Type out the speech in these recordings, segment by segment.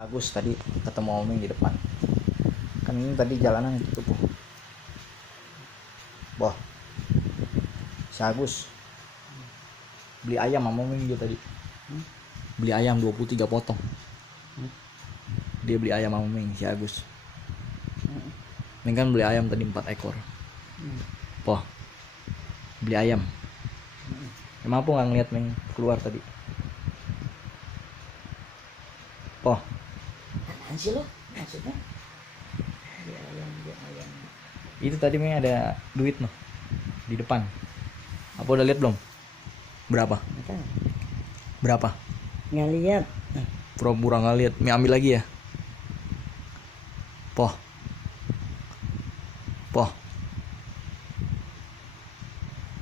Agus tadi ketemu Omeng di depan. Kan ini tadi jalanan ditutup. Wah, si Agus beli ayam sama Omeng dia tadi. Beli ayam 23 potong. Dia beli ayam sama Omeng, si Agus. Ini kan beli ayam tadi 4 ekor. Wah, beli ayam. Emang apa nggak ngeliat Meng keluar tadi? Wah, Apaan sih lo? Maksudnya? Beli ayam. itu tadi Meng ada duit noh di depan. Apa udah lihat belum? Berapa? Nggak tahu. Berapa? Nggak lihat. Pura-pura nggak lihat. Mie ambil lagi ya. Poh.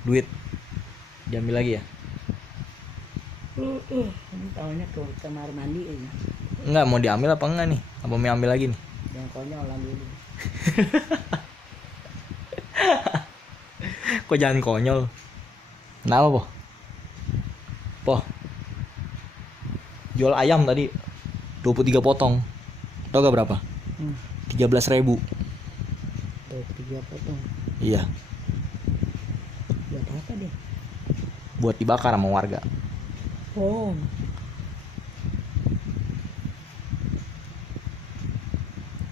Duit diambil lagi ya? Ini tahunya ke kamar mandi aja. Enggak, mau diambil apa enggak nih? Apa Mie ambil lagi nih? Yang konyol dulu. Kok jangan konyol? Kenapa Poh? Jual ayam tadi 23 potong. Tau gak berapa? 13.000. 23 potong. Iya, Buat apa deh? buat dibakar sama warga. Oh.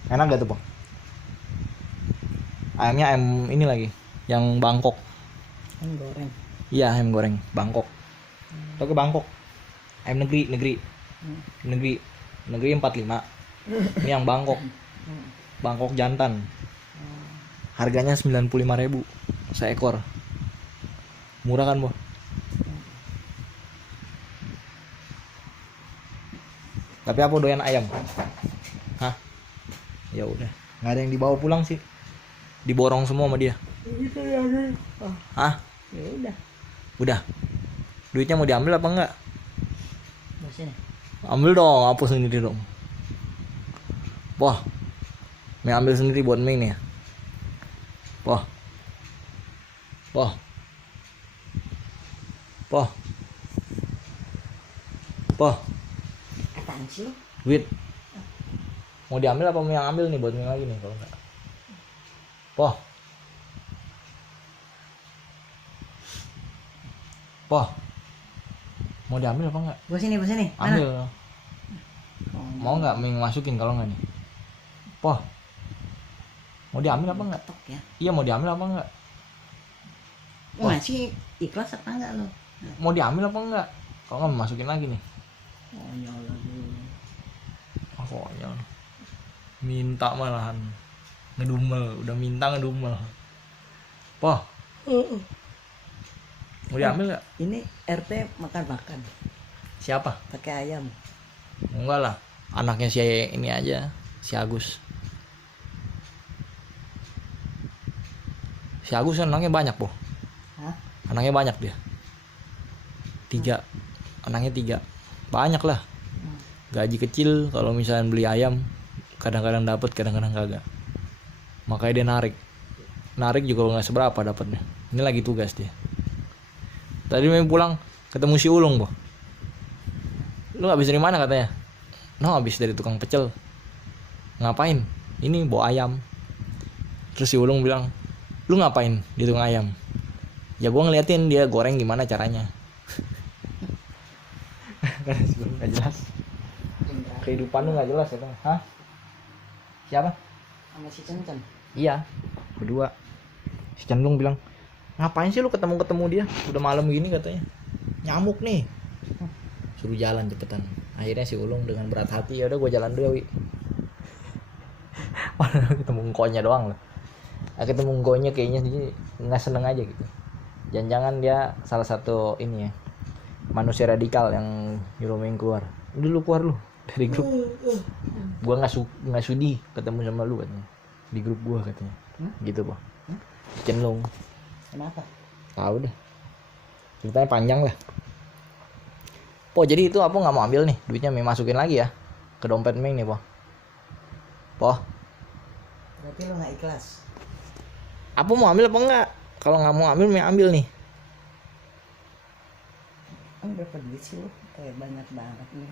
Enak gak tuh, Bang? Ayamnya ayam ini lagi, yang Bangkok. Kan goreng. Iya, ayam goreng Bangkok. Tau ke Bangkok? Ayam negeri 45. Ini yang Bangkok. Bangkok jantan. Harganya 95.000 seekor. Murah kan, Bo? Tapi apa doyan ayam? Hah? Ya udah, nggak ada yang dibawa pulang sih. Diborong semua sama dia. Gitu ya. Oh, Hah? ya udah. Udah. Duitnya mau diambil apa enggak? Bosnya. Ambil dong, hapus sendiri dong. Wah, Mie ambil sendiri buat Mie nih ya. Wah. Apaan sih lo? Duit. Mau diambil apa Mie yang ambil nih buat Mie lagi nih kalau enggak? Mau diambil apa enggak? Bos ini. Mana? Ambil. Oh, Mau nggak Mie masukin kalau nggak nih? Mau diambil apa enggak? ketok ya. Iya, mau diambil apa enggak? Mau ngasih ikhlas apa enggak lo? Mau diambil apa enggak? Kalau nggak masukin lagi nih. Konyol lagi. Konyol. Minta malahan. Ngedumel, udah minta ngedumel. Mau diambil nggak? Ini RT makan Siapa? pakai ayam. Enggak lah. Anaknya si ini aja, si Agus. Si Agus anaknya banyak, Po. Hah? Anaknya banyak dia. 3. Anaknya 3. Banyak lah. Gaji kecil kalau misalnya beli ayam kadang-kadang dapat, kadang-kadang kagak. Makanya dia narik juga nggak seberapa dapatnya. Ini lagi tugas dia. Tadi main pulang ketemu si Ulung, Bo. Lu habis dari mana katanya? No, habis dari tukang pecel. Ngapain? Ini bawa ayam. Terus si Ulung bilang, lu ngapain di tukang ayam? Ya gua ngeliatin dia goreng gimana caranya. Gak jelas. Kehidupan lu gak jelas ya, hah? Siapa? Sama si Cen. Iya, berdua. Si Cendung bilang, ngapain sih lu ketemu dia? Udah malam gini katanya. Nyamuk nih. Suruh jalan cepetan. Akhirnya si Ulung dengan berat hati, ya udah gue jalan dulu, Wi. Ketemu ngkonya doang loh. Ketemu ngkonya kayaknya sih nggak seneng aja gitu. Jangan-jangan dia salah satu ini ya, manusia radikal yang nyuruh Meng keluar. Udah lu keluar lu dari grup. Gua nggak sudi ketemu sama lu katanya. Di grup gua katanya. Gitu, Po. Cenlung. Kenapa? Tahu deh. Ceritanya panjang lah. Po, jadi itu apa nggak mau ambil nih duitnya, Meng masukin lagi ya ke dompet Meng nih, Po. Berarti lo nggak ikhlas. Apa mau ambil apa enggak? Kalau nggak mau ambil, Meng ambil nih. Berapa duit sih lo? Kayak banyak banget nih.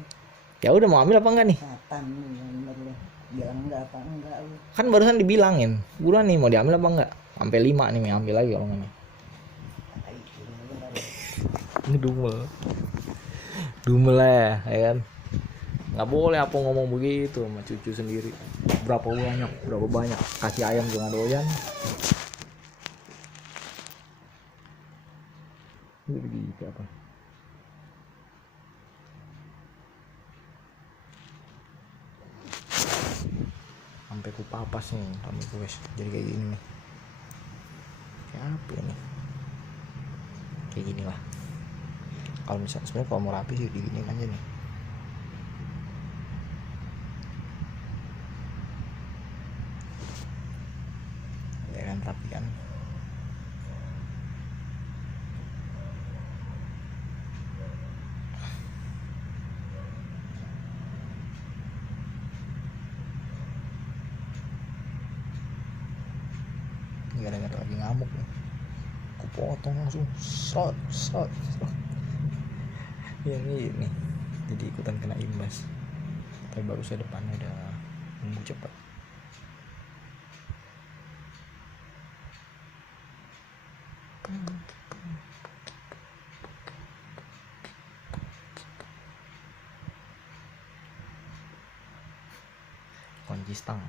Ya udah, mau ambil apa enggak nih? Setan lu bener lu. Bilang enggak apa enggak lu. Kan barusan dibilangin. Buruan nih, mau diambil apa enggak? Sampai 5 nih, ambil lagi kalau enggak nih. Tai, bener lu. Ini dumel ya kan. Nggak boleh apa ngomong begitu sama cucu sendiri. Berapa banyak kasih ayam juga nggak doyan. Ini begitu apa? Sampai ku papas nih, sampai ku guys. Jadi kayak gini nih. Kayak apa ini? Kayak gini lah. Kalau misalnya sebenarnya kalau mau rapi sih diginiin aja nih. Ya kan, rapi kan. Gara-gara lagi ngamuk nih, aku potong langsung shot. Ya ini jadi ikutan kena imbas. Tapi baru saya depannya udah nunggu cepat. Kunci stang.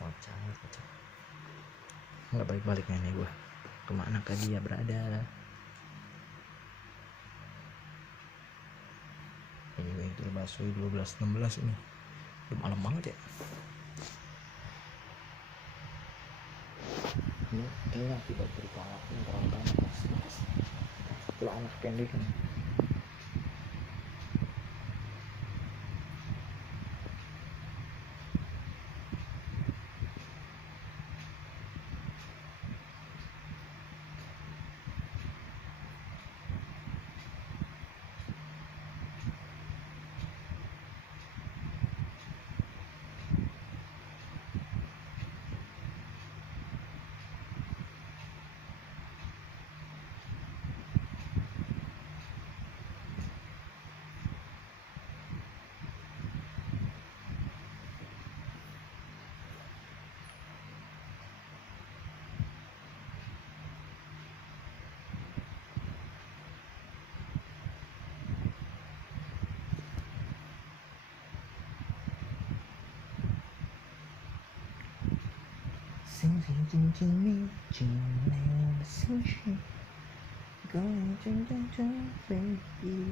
Kocak. Nggak balik-balik nih gue. Kemana kah dia berada? Ini gue itu bakso 12.16 ini. Udah malam banget ya. Ini kayaknya tidak berpaham terlalu banyak. Itulah anak pendek kan.星星静静你进来我的思绪，高原正在这回忆，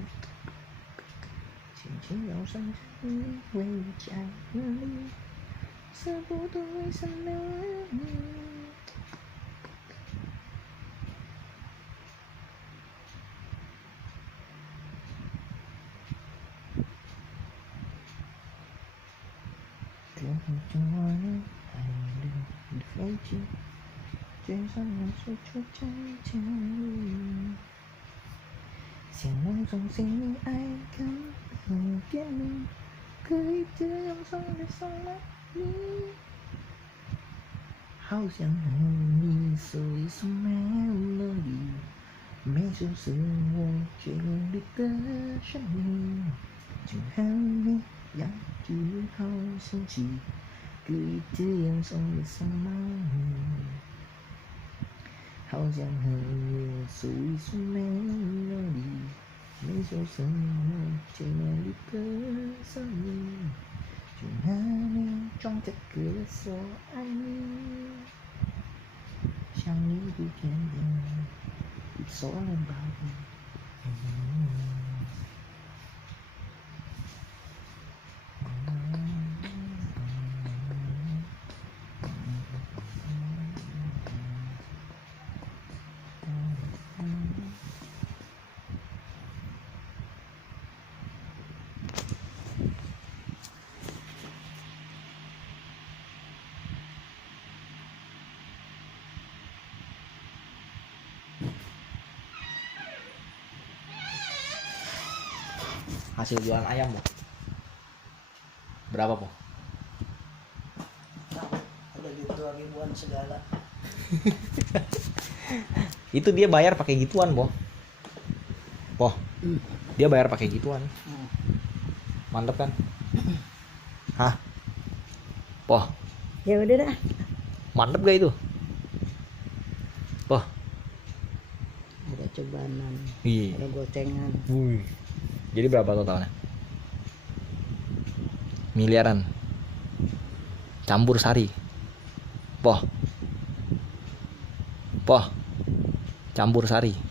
轻轻摇上你为家里，舍不得为什么你。天空中我的海里的飞机，街上那随处在降临，心梦中心里爱跟你变明，可以这样送的送了你，好想和你说一首 melody， 每首是我嘴里的旋律，就和你样就好神奇，可以这样送的送了你，好想和你说一首 melody， 每首是我嘴里的旋律，就和你装着歌说爱你，想你不甜甜。It's all about me. Hasil jualan ayam, Bu. Berapa, Po? Ada gitu ribuan segala. Itu dia bayar pakai gituan, Bo. Poh, dia bayar pakai gituan. Mantep kan? Hah? Poh, Ya udah dah. mantep gak itu? Poh, Ada cobanan, iya. ada gocengan. Wih. Jadi berapa totalnya? Miliaran. Campur sari. Poh. Poh. Campur sari.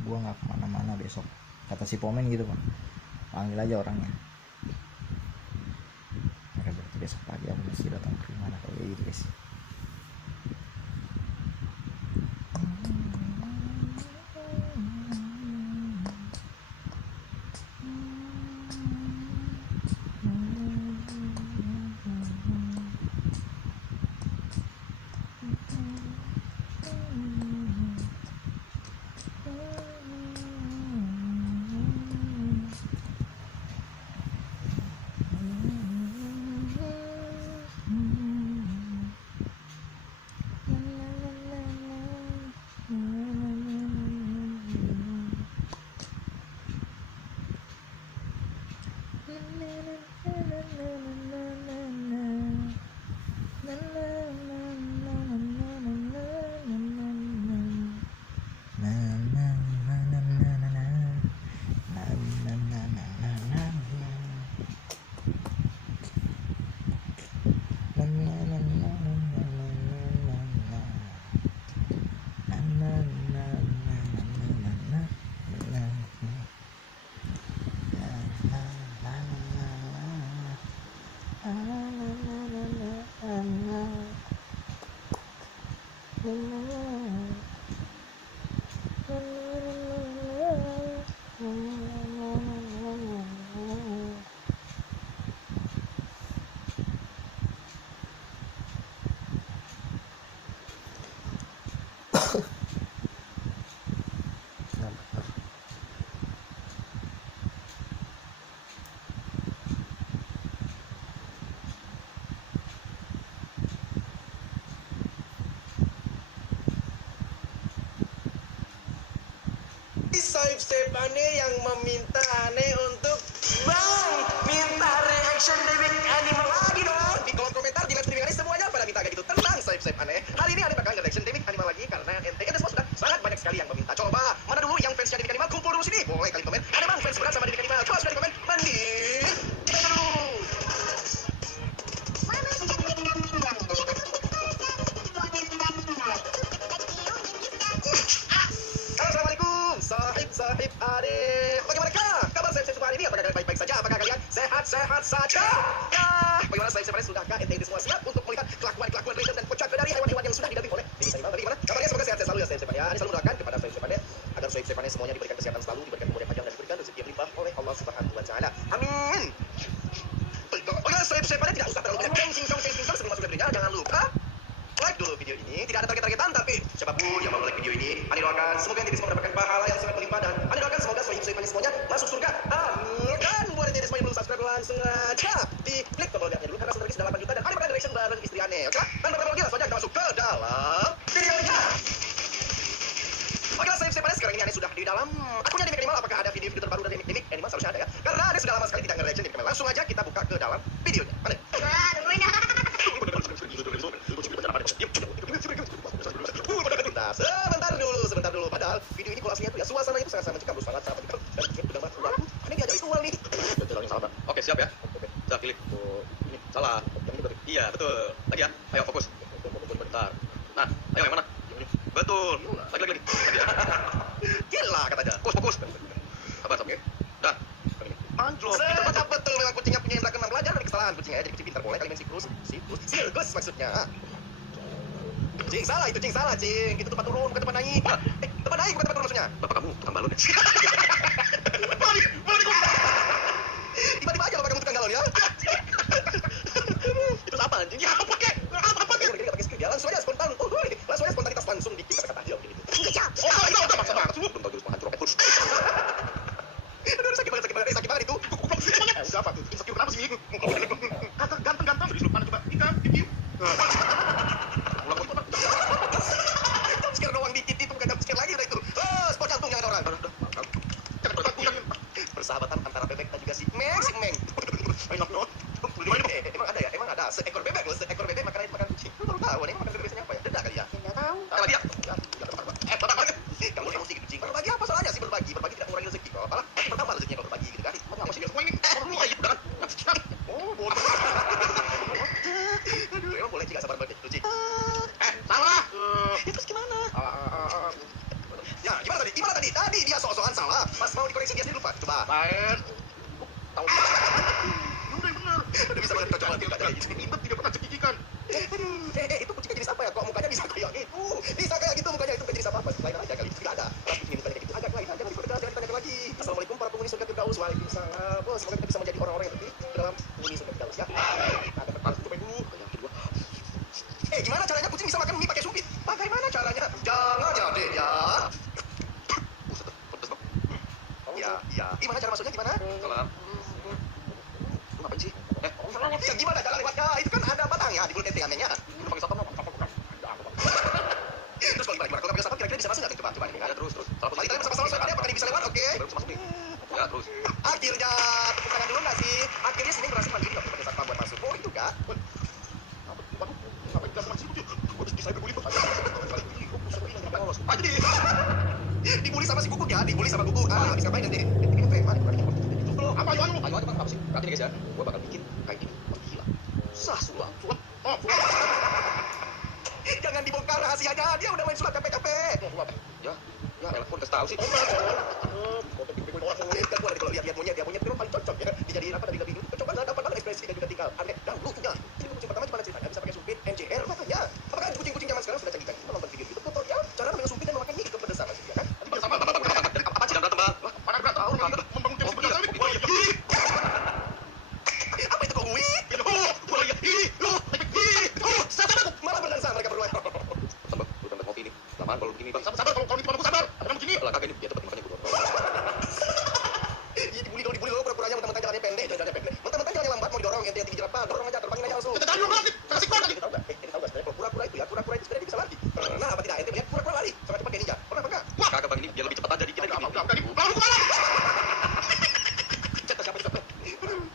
Gua nggak kemana-mana besok, kata si Pomen gitu Pak, panggil aja orangnya. Oke, berarti besok pagi aku mesti datang ke mana kalau kayak gitu guys. Saif Ane yang meminta Ane untuk Bang, minta reaction Dewiq Animal lagi dong. Di kolom komentar, di live streaming Ane semuanya pada minta kayak gitu. Tenang Saif Ane, hari ini Ane bakal nge-reaction Dewiq Animal lagi karena ente semua sudah sangat banyak sekali yang meminta. Coba, mana dulu yang fansnya Dewiq Animal kumpul dulu sini. Boleh kalian komen. Ada bang fans berat sama Dewiq Animal? Coba sudah di komen. Banding. Kita dulu. Assalamualaikum, sahib Ade. Bagaimanakah kabar Saif hari ini? Apakah kalian baik-baik saja? Apakah kalian sehat-sehat saja? Nah, bagaimana Saif Ade? Sudahkah ente ini semua siap untuk melihat kelakuan-kelakuan random dan kocak dari hewan-hewan yang sudah didampingi oleh Dewiq Animal? Bagaimana kabarnya? Semoga sehat selalu ya Saif Ade. Ade selalu mendoakan kepada Saif Ade agar Saif Ade semuanya diberikan kesehatan selalu, diberikan umur yang panjang dan diberikan rezeki yang limpah oleh Allah Subhanahu wa taala. Amin. Oke, Saif Ade tidak usah terlalu banyak kencing sebelum masuk ke videonya. Jangan lupa like dulu video ini. Tidak ada target-targetan, tapi siapapun yang mau like video ini, Ane doakan semoga ente semua mendapatkan pahala yang sangat berlimpah, dan Ane doakan semoga Saif Ade semuanya masuk surga. Amin. Dan buat ente semua yang belum subscribe, langsung aja di klik tombol linknya dulu karena sebentar lagi sudah 8 juta dan Ane bakal reaction bareng istri Ane. Oke? Dan berapa lagi langsung aja kita masuk ke dalam videonya. Oke, Saif Ade sekarang ini Ane sudah di dalam akunnya Dewiq Animal. Apakah ada video-video terbaru dari Dewiq Animal? Seharusnya ada ya. Karena Ane sudah lama sekali tidak nge-reaction Dewiq Animal. Langsung aja kita buka ke dalam videonya. Ane. Sebentar. video ini kalau aslinya tuh ya suasana itu sangat mencekam, sangat mencekam dan bikin udah mati waktu. Ini dia jadi ritual nih. Jalan yang salah, Bang. Oke, siap ya. Sudah pilih. Ini salah. Yang ini berarti. Iya, betul. Lagi ya. Ayo fokus. Bentar. Nah, ayo yang mana? Betul. Lagi. Gila katanya. Fokus. Sabar, sabar. Dah. Anjlok. Kita betul memang kucingnya punya indera keenam belajar dari kesalahan kucingnya jadi kucing pintar boleh kalian siklus sirkus maksudnya. Cing salah itu cing salah cing itu tempat turun bukan tempat naik. Tempat naik bukan tempat turun maksudnya. Bapak kamu tukang balon ya? Tiba-tiba aja bapak kamu tukang galon ya. Itu apa anjing? Ya apa kek? Apa kek? Enggak pakai skrip ya langsung aja spontan. Langsung aja spontanitas langsung bikin kata-kata aja begini. Oh itu maksa banget. Belum tahu menghancur roket terus. Aduh sakit banget itu. Udah apa tuh? Sakit kenapa sih? Kata ganteng. Serius lu mana coba? Ikan, pipiu. Ulang. Scare doang dikit itu bukan scare lagi udah itu. Spot jantung jangan orang. Persahabatan antara bebek dan juga si Meng. Emang ada seekor bebek loh, seekor bebek makan kucing. Lu baru tahu nih makan bebek biasanya apa ya? Denda kali ya? Enggak tahu. Apa dia? Bapak. Kamu sedikit kucing. Berbagi apa salahnya sih berbagi? Berbagi tidak mengurangi rezeki kok. Malah pertama rezekinya kalau berbagi gitu kan. Kamu sih semua ini. Lu aja udah. Oh, bodoh. Aduh, emang boleh juga sabar berbagi kucing. Salah. Terus gimana? Ya, gimana tadi? Tadi dia sok-sokan salah. Pas mau dikoreksi dia sendiri lupa. Coba. Lain. Tahu. Bener. Udah bisa banget coba tidak ada gitu. Ribet tidak pernah cekikikan. Itu kucingnya jenis apa ya? Kok mukanya bisa kayak gitu? Bisa kayak gitu mukanya itu jenis apa? Lain aja kali. Tidak ada. Ras kucing mukanya kayak gitu. Agak lain aja. Jangan ditanya lagi. Assalamualaikum para penghuni surga Firdaus. Waalaikumsalam. Bos, semoga kita bisa menjadi orang-orang yang terpilih dalam penghuni surga Firdaus ya. Nah, dapat coba dulu. Yang kedua. Gimana caranya kucing bisa makan mie pakai sumpit? Bagaimana caranya? Jangan jadi ya. Pedes bang. Ya. Gimana cara masuknya gimana? Salam. Lu ngapain sih? Ya gimana cara lewatnya? Itu kan ada batangnya di mulut ente amennya. Lu pakai sapam apa? Terus kalau gimana? Kalau pakai sapam kira-kira bisa masuk nggak? Coba ini ya terus. Salah tadi sama-sama ada apakah dia bisa lewat? Oke. Baru bisa masuk nih. Ya terus. Akhirnya tepuk tangan dulu nggak sih? Akhirnya sini berhasil mandiri nggak pakai sapam buat masuk. Oh itu kak. Ngapain kita masih lucu? Gue bisa berbuli tuh. Jadi dibully sama si Guguk ya, dibully sama Guguk. Habis ngapain nanti? Apa ayo bang, apa sih? Berarti nih guys ya, gue bakal bikin kayak gini. Gila, sulap. Jangan dibongkar rahasianya, dia udah main sulap capek-capek. Ya, telepon kasih tahu sih. Kan gue kalau lihat monyet memang paling cocok ya. Dijadiin apa tadi lebih dulu, coba dapat banget ekspresi dan juga tingkah aneh dan lucunya. Ini kucing pertama gimana ceritanya? Bisa pakai sumpit, NCR, makanya. Apakah kucing-kucing zaman sekarang sudah canggih-canggih? Kita nonton video YouTube tutorial cara mengambil sumpit dan memakan mie ke pedesan maksudnya kan? Bersama apa sih berantem bang? Mana berantem? Membangun tim sebelah kami. Apa itu kok gue? Malah berdansa mereka berdua. Sabar, udah ngopi nih. Lamaan kalau begini bang. Sabar kalau ini cuma aku sabar. Ada begini. Lah kagak ini dia tempat makanya gue. Iya dibully lo pura-puranya mentang-mentang jalannya pendek, mentang-mentang jalannya lambat mau didorong ente yang tinggi jerapah, dorong aja terbangin aja langsung. Kita lagi, kasih kuat lagi. Tahu enggak sebenarnya kalau pura-pura itu sebenarnya bisa lari. Nah, apa tidak ente lihat pura-pura lari sama cepat kayak ninja. Pernah enggak? Kagak bang ini dia lebih cepat aja dikit aja. Baru kemana? Cek siapa juga?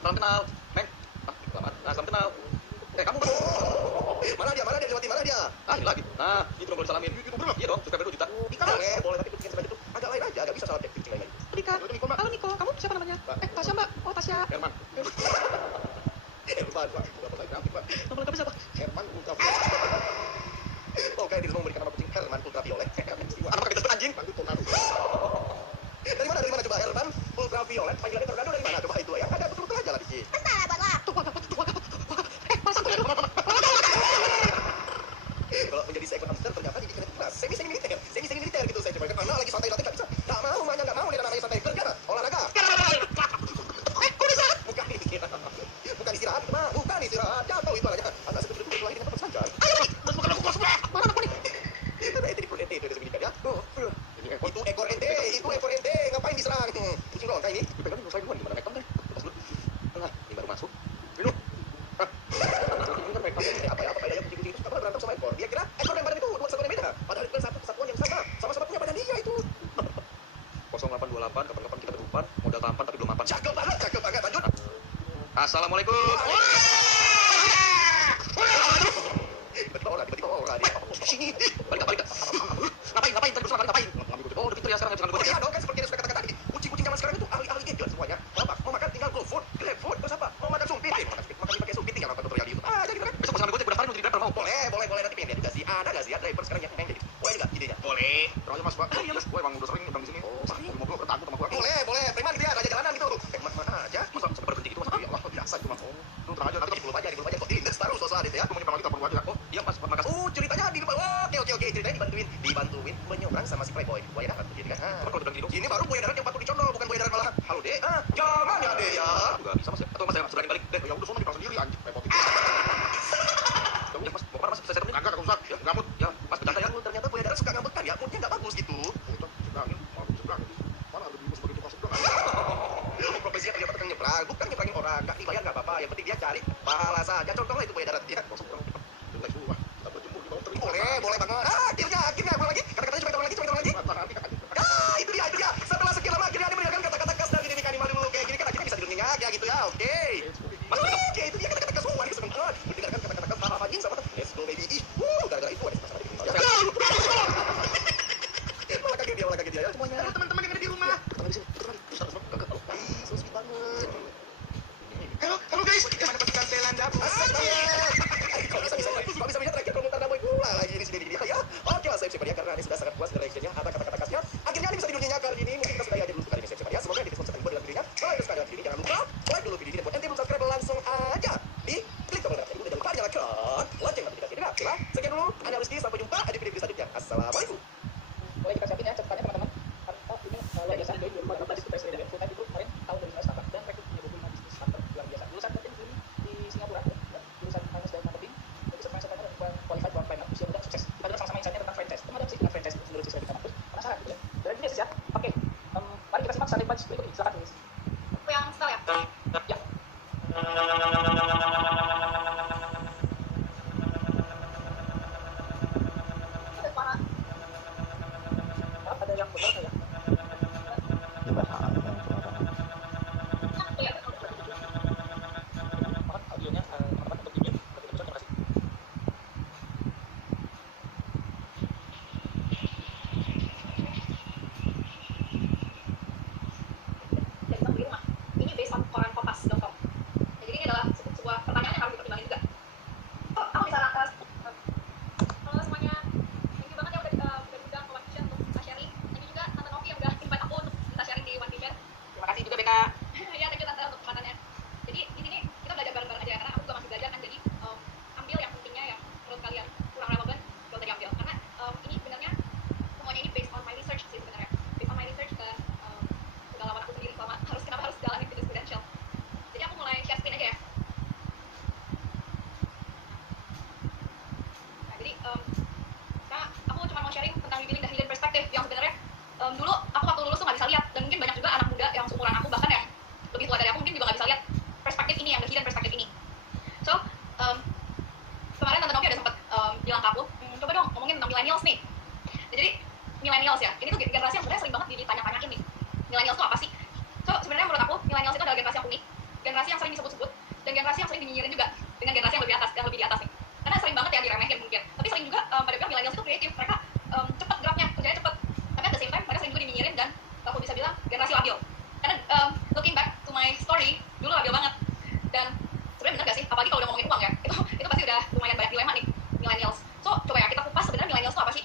Salam kenal, Meng. Salam kenal. Kamu mana dia lewati mana dia? Ini lagi. Nah, itu dong boleh salamin. Iya dong, subscribe 2 juta. Boleh tapi kucing sebanyak itu agak lain aja, enggak bisa salah kucing lain. Rika, halo Niko, kamu siapa namanya? Tasya mbak, oh Tasya. Herman. Nama lengkapnya siapa? Herman Ultraviolet. Oh, kayak dia mau memberikan nama kucing Herman Ultraviolet. Apakah kita sebut anjing? Dari mana coba Herman Ultraviolet? Panggilannya tornado dari mana? Coba itu ya. Ada betul-betul aja lagi. Kalau menjadi seekor hamster ternyata dibikin keras. Semi militer gitu saya coba. Karena lagi santai nggak bisa. Nggak mau dia namanya santai kerja, olahraga. Bukan istirahat, bukan istirahat. Jatuh itu aja. Anak seperti itu lagi dengan tempat sancar. Mas makan aku kelas mana aku nih? Ada ente di perut ente itu ada segini kan ya? Itu ekor ente, ngapain diserang? Kucing lontai ini. Dipegang dulu saya duluan gimana naik kan? Lepas dulu. Tengah, ini baru masuk. Minum. Apa bedanya kucing-kucing itu? Kenapa berantem sama ekor? Dia kira ekor dan badan itu dua kesatuan yang beda. Padahal itu kan satu kesatuan yang sama. Sama-sama punya badan dia itu. 0828, kapan-kapan kita berdepan. Modal tampan tapi belum mapan. Cakep banget. Lanjut. Assalamualaikum. Tiba-tiba orang dia. Sini. Balik. Ngapain? Tadi bersama ngapain? Oh, ya sekarang habiskan 2 jam. Iya dong, kan seperti yang sudah katakan tadi. Kucing-kucing zaman sekarang itu ahli-ahli gadget semuanya. Apa? Mau makan tinggal GoFood, GrabFood, terus apa? Mau makan sumpit, makan pakai sumpit tinggal nonton tutorial di YouTube. Ah, jadi kan. Besok pesan Gojek udah untuk di driver mau. Boleh nanti pengen lihat juga sih. Ada enggak sih driver sekarang yang pengen jadi? Boleh enggak idenya? Boleh. Terus Mas, Pak. Iya, Mas. Gue emang udah sering nyebrang di sini. Oh, sering. Di mobil takut sama gua. Boleh. Preman gitu ya, raja jalanan gitu. Mana aja. Masa sampai berhenti gitu, Mas? Iya, Allah, biasa itu, Mas. Oh, lu tenang aja, nanti belum aja kok dilindas terus soal itu ya. Aku mau nyimpan lagi telepon gua aja. Oh, iya, Mas. Makasih. Oh, ceritanya di Oke, ceritanya dibantuin menyeberang sama si Playboy. Buaya darat jadi kan. Kalau udah gitu. Ini baru buaya darat yang patut dicontoh, bukan buaya darat malahan. Halo, Dek. Jangan ya, Dek ya. Enggak bisa, Mas. Atau Mas saya balik. Dek, ya udah sono dipang sendiri anjing repotin. Ya udah, Mas. Mau kemana, Mas? Saya setuju. Kagak usah. Ya, ngamut. Ya, Mas bercanda ya. Ternyata buaya darat suka ngambek kan ya. Moodnya enggak bagus gitu. Seberangin, mau seberang. Mana ada bungkus begitu pas seberang. Profesinya dia tukang nyebrang, bukan nyebrangin orang. Enggak dibayar enggak apa-apa. Yang penting dia cari pahala saja. Contohnya itu buaya darat dia. Boleh banget. Akhirnya boleh lagi. Kata-katanya coba hitung lagi. Itu dia. Setelah sekian lama akhirnya dia mendengarkan kata-kata kas dari Demi Kanima dulu. Kayak gini kan akhirnya bisa didengar ya gitu ya. Oke. Mas, oke, itu dia kata-kata kas. Wah, ini seneng banget. Mendengarkan kata-kata kas apa anjing sama. Let's go baby. Gara-gara itu ada masalah di sini. Malah kaget dia. Semuanya. Teman-teman yang ada di rumah. Teman di sini. So sweet banget. Halo guys. Gimana pasukan Belanda? Asik banget. Kok bisa terakhir komentar Daboy pula lagi di sini ya. Oke lah, saya Maria karena ini sudah sangat puas dengan reaksinya. Ada kata-kata kasnya. Akhirnya ini bisa di dunia kali ini. Mungkin kita sudah aja dulu kali ini saya Maria. Semoga ini bisa mencetak dalam dirinya. Kalau ada sekali ini jangan lupa like dulu video ini dan buat ente belum subscribe langsung aja di klik tombol merah dan lupa nyalakan lonceng notifikasi. Oke, sekian dulu. Ana Rusdi, sampai jumpa di video selanjutnya. Assalamualaikum. Boleh kita siapin ya catatannya teman-teman. Karena ini luar biasa. Dari 2014 itu presiden full time itu kemarin tahun 2019 dan rekrut punya 25 bisnis startup luar biasa. Lulusan marketing di Singapura, lulusan finance dan marketing. Jadi sebenarnya saya katakan qualified for finance, usia muda sukses. Kita juga sama-sama insightnya tentang franchise. Teman-teman sih dengan franchise menurut siswa di kampus. Penasaran gitu ya? Dan ini ya. Oke, mari kita simak slide berikut ini. Silakan tulis. Aku yang setel ya? Ya. Ada suara. Ada yang betul ya? Coba saat yang suara. Aku ya. Mohon audionya teman-teman untuk dimute. Terima kasih. Dari bang di rumah. Ini based on koran kompas.com. Jadi ini adalah sebuah pertanyaan yang harus dipertimbangkan juga. Oh, aku bisa halo semuanya. Thank you banget ya udah undang ke One Vision untuk kita sharing. Thank you juga Tante Novi yang udah invite aku untuk kita sharing di One Vision. Terima kasih juga Beka. Ya, thank you Tante untuk kesempatannya. Jadi di sini kita belajar bareng-bareng aja ya, karena aku juga masih belajar kan. Jadi ambil yang pentingnya yang menurut kalian kurang relevan, gak usah diambil. Karena ini sebenarnya semuanya ini based on my research sih sebenarnya. Based on my research dan pengalaman aku sendiri selama kenapa harus jalanin bisnis credential. Jadi aku mulai share screen aja ya. Nah, jadi sekarang aku cuma mau sharing tentang revealing the hidden perspective yang sebenarnya dulu aku waktu lulus tuh nggak bisa lihat, dan mungkin banyak juga anak muda yang seumuran aku bahkan yang lebih tua dari aku mungkin juga nggak bisa lihat perspektif ini, yang the hidden perspective ini. So kemarin Tante Novi ada sempat bilang ke aku, coba dong ngomongin tentang millennials nih. Jadi millennials ya, ini tuh generasi yang sebenarnya sering banget ditanya-tanyain nih. Millennials tuh apa sih? So sebenarnya menurut aku millennials itu adalah generasi yang unik, generasi yang sering disebut-sebut, dan generasi yang sering dinyinyirin juga dengan generasi yang lebih atas nih. Karena sering banget yang diremehin mungkin, tapi sering juga pada bilang millennials itu kreatif, mereka cepat geraknya, kerjanya cepat. Tapi at the same time mereka sering juga dinyinyirin dan aku bisa bilang generasi labil. Karena looking back to my story, dulu labil banget. Dan sebenarnya benar gak sih? Apalagi kalau udah ngomongin uang ya, itu pasti udah lumayan banyak dilema nih millennials. So coba ya kita kupas sebenarnya millennials itu apa sih?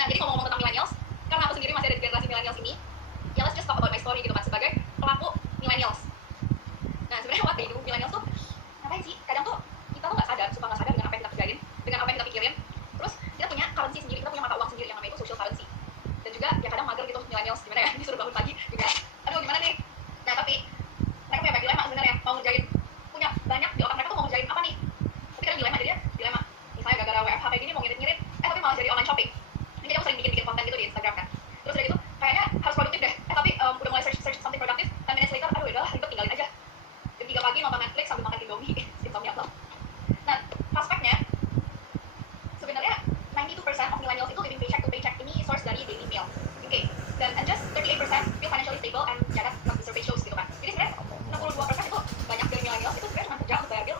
Nah jadi ngomong-ngomong tentang millennials, karena aku sendiri masih ada di generasi millennials ini, ya let's just talk about my story gitu kan, sebagai pelaku millennials. Nah sebenarnya what they do millennials tuh ngapain sih? Kadang tuh kita tuh suka nggak sadar dengan apa yang kita kerjain, dengan apa yang kita pikirin. Terus kita punya currency sendiri, kita punya mata uang sendiri yang namanya itu social currency. Dan juga ya kadang mager gitu millennials, gimana ya, disuruh bangun pagi juga, aduh gimana nih. Nah tapi mereka punya banyak dilema sebenarnya, mau ngerjain, punya banyak di otak mereka tuh mau ngerjain apa nih. Tapi kadang dilema, jadinya dilema. Misalnya gara-gara WFH kayak gini mau ngirit-ngirit, tapi malah jadi online shopping. Ini aku sering bikin konten gitu di Instagram kan. Terus udah gitu, kayaknya harus produktif deh. Tapi udah mulai search something produktif, 10 minutes later, aduh udahlah ribet, tinggalin aja. Jam 3 pagi nonton Netflix sambil makan Indomie, insomnia loh. Nah, prospeknya sebenarnya 92% of millennials itu living paycheck to paycheck, ini source dari Daily Mail. Oke, dan just 38% feel financially stable and ya that's what the survey shows gitu kan. Jadi sebenarnya 62% itu banyak dari millennials itu sebenarnya cuma kerja untuk bayar bill.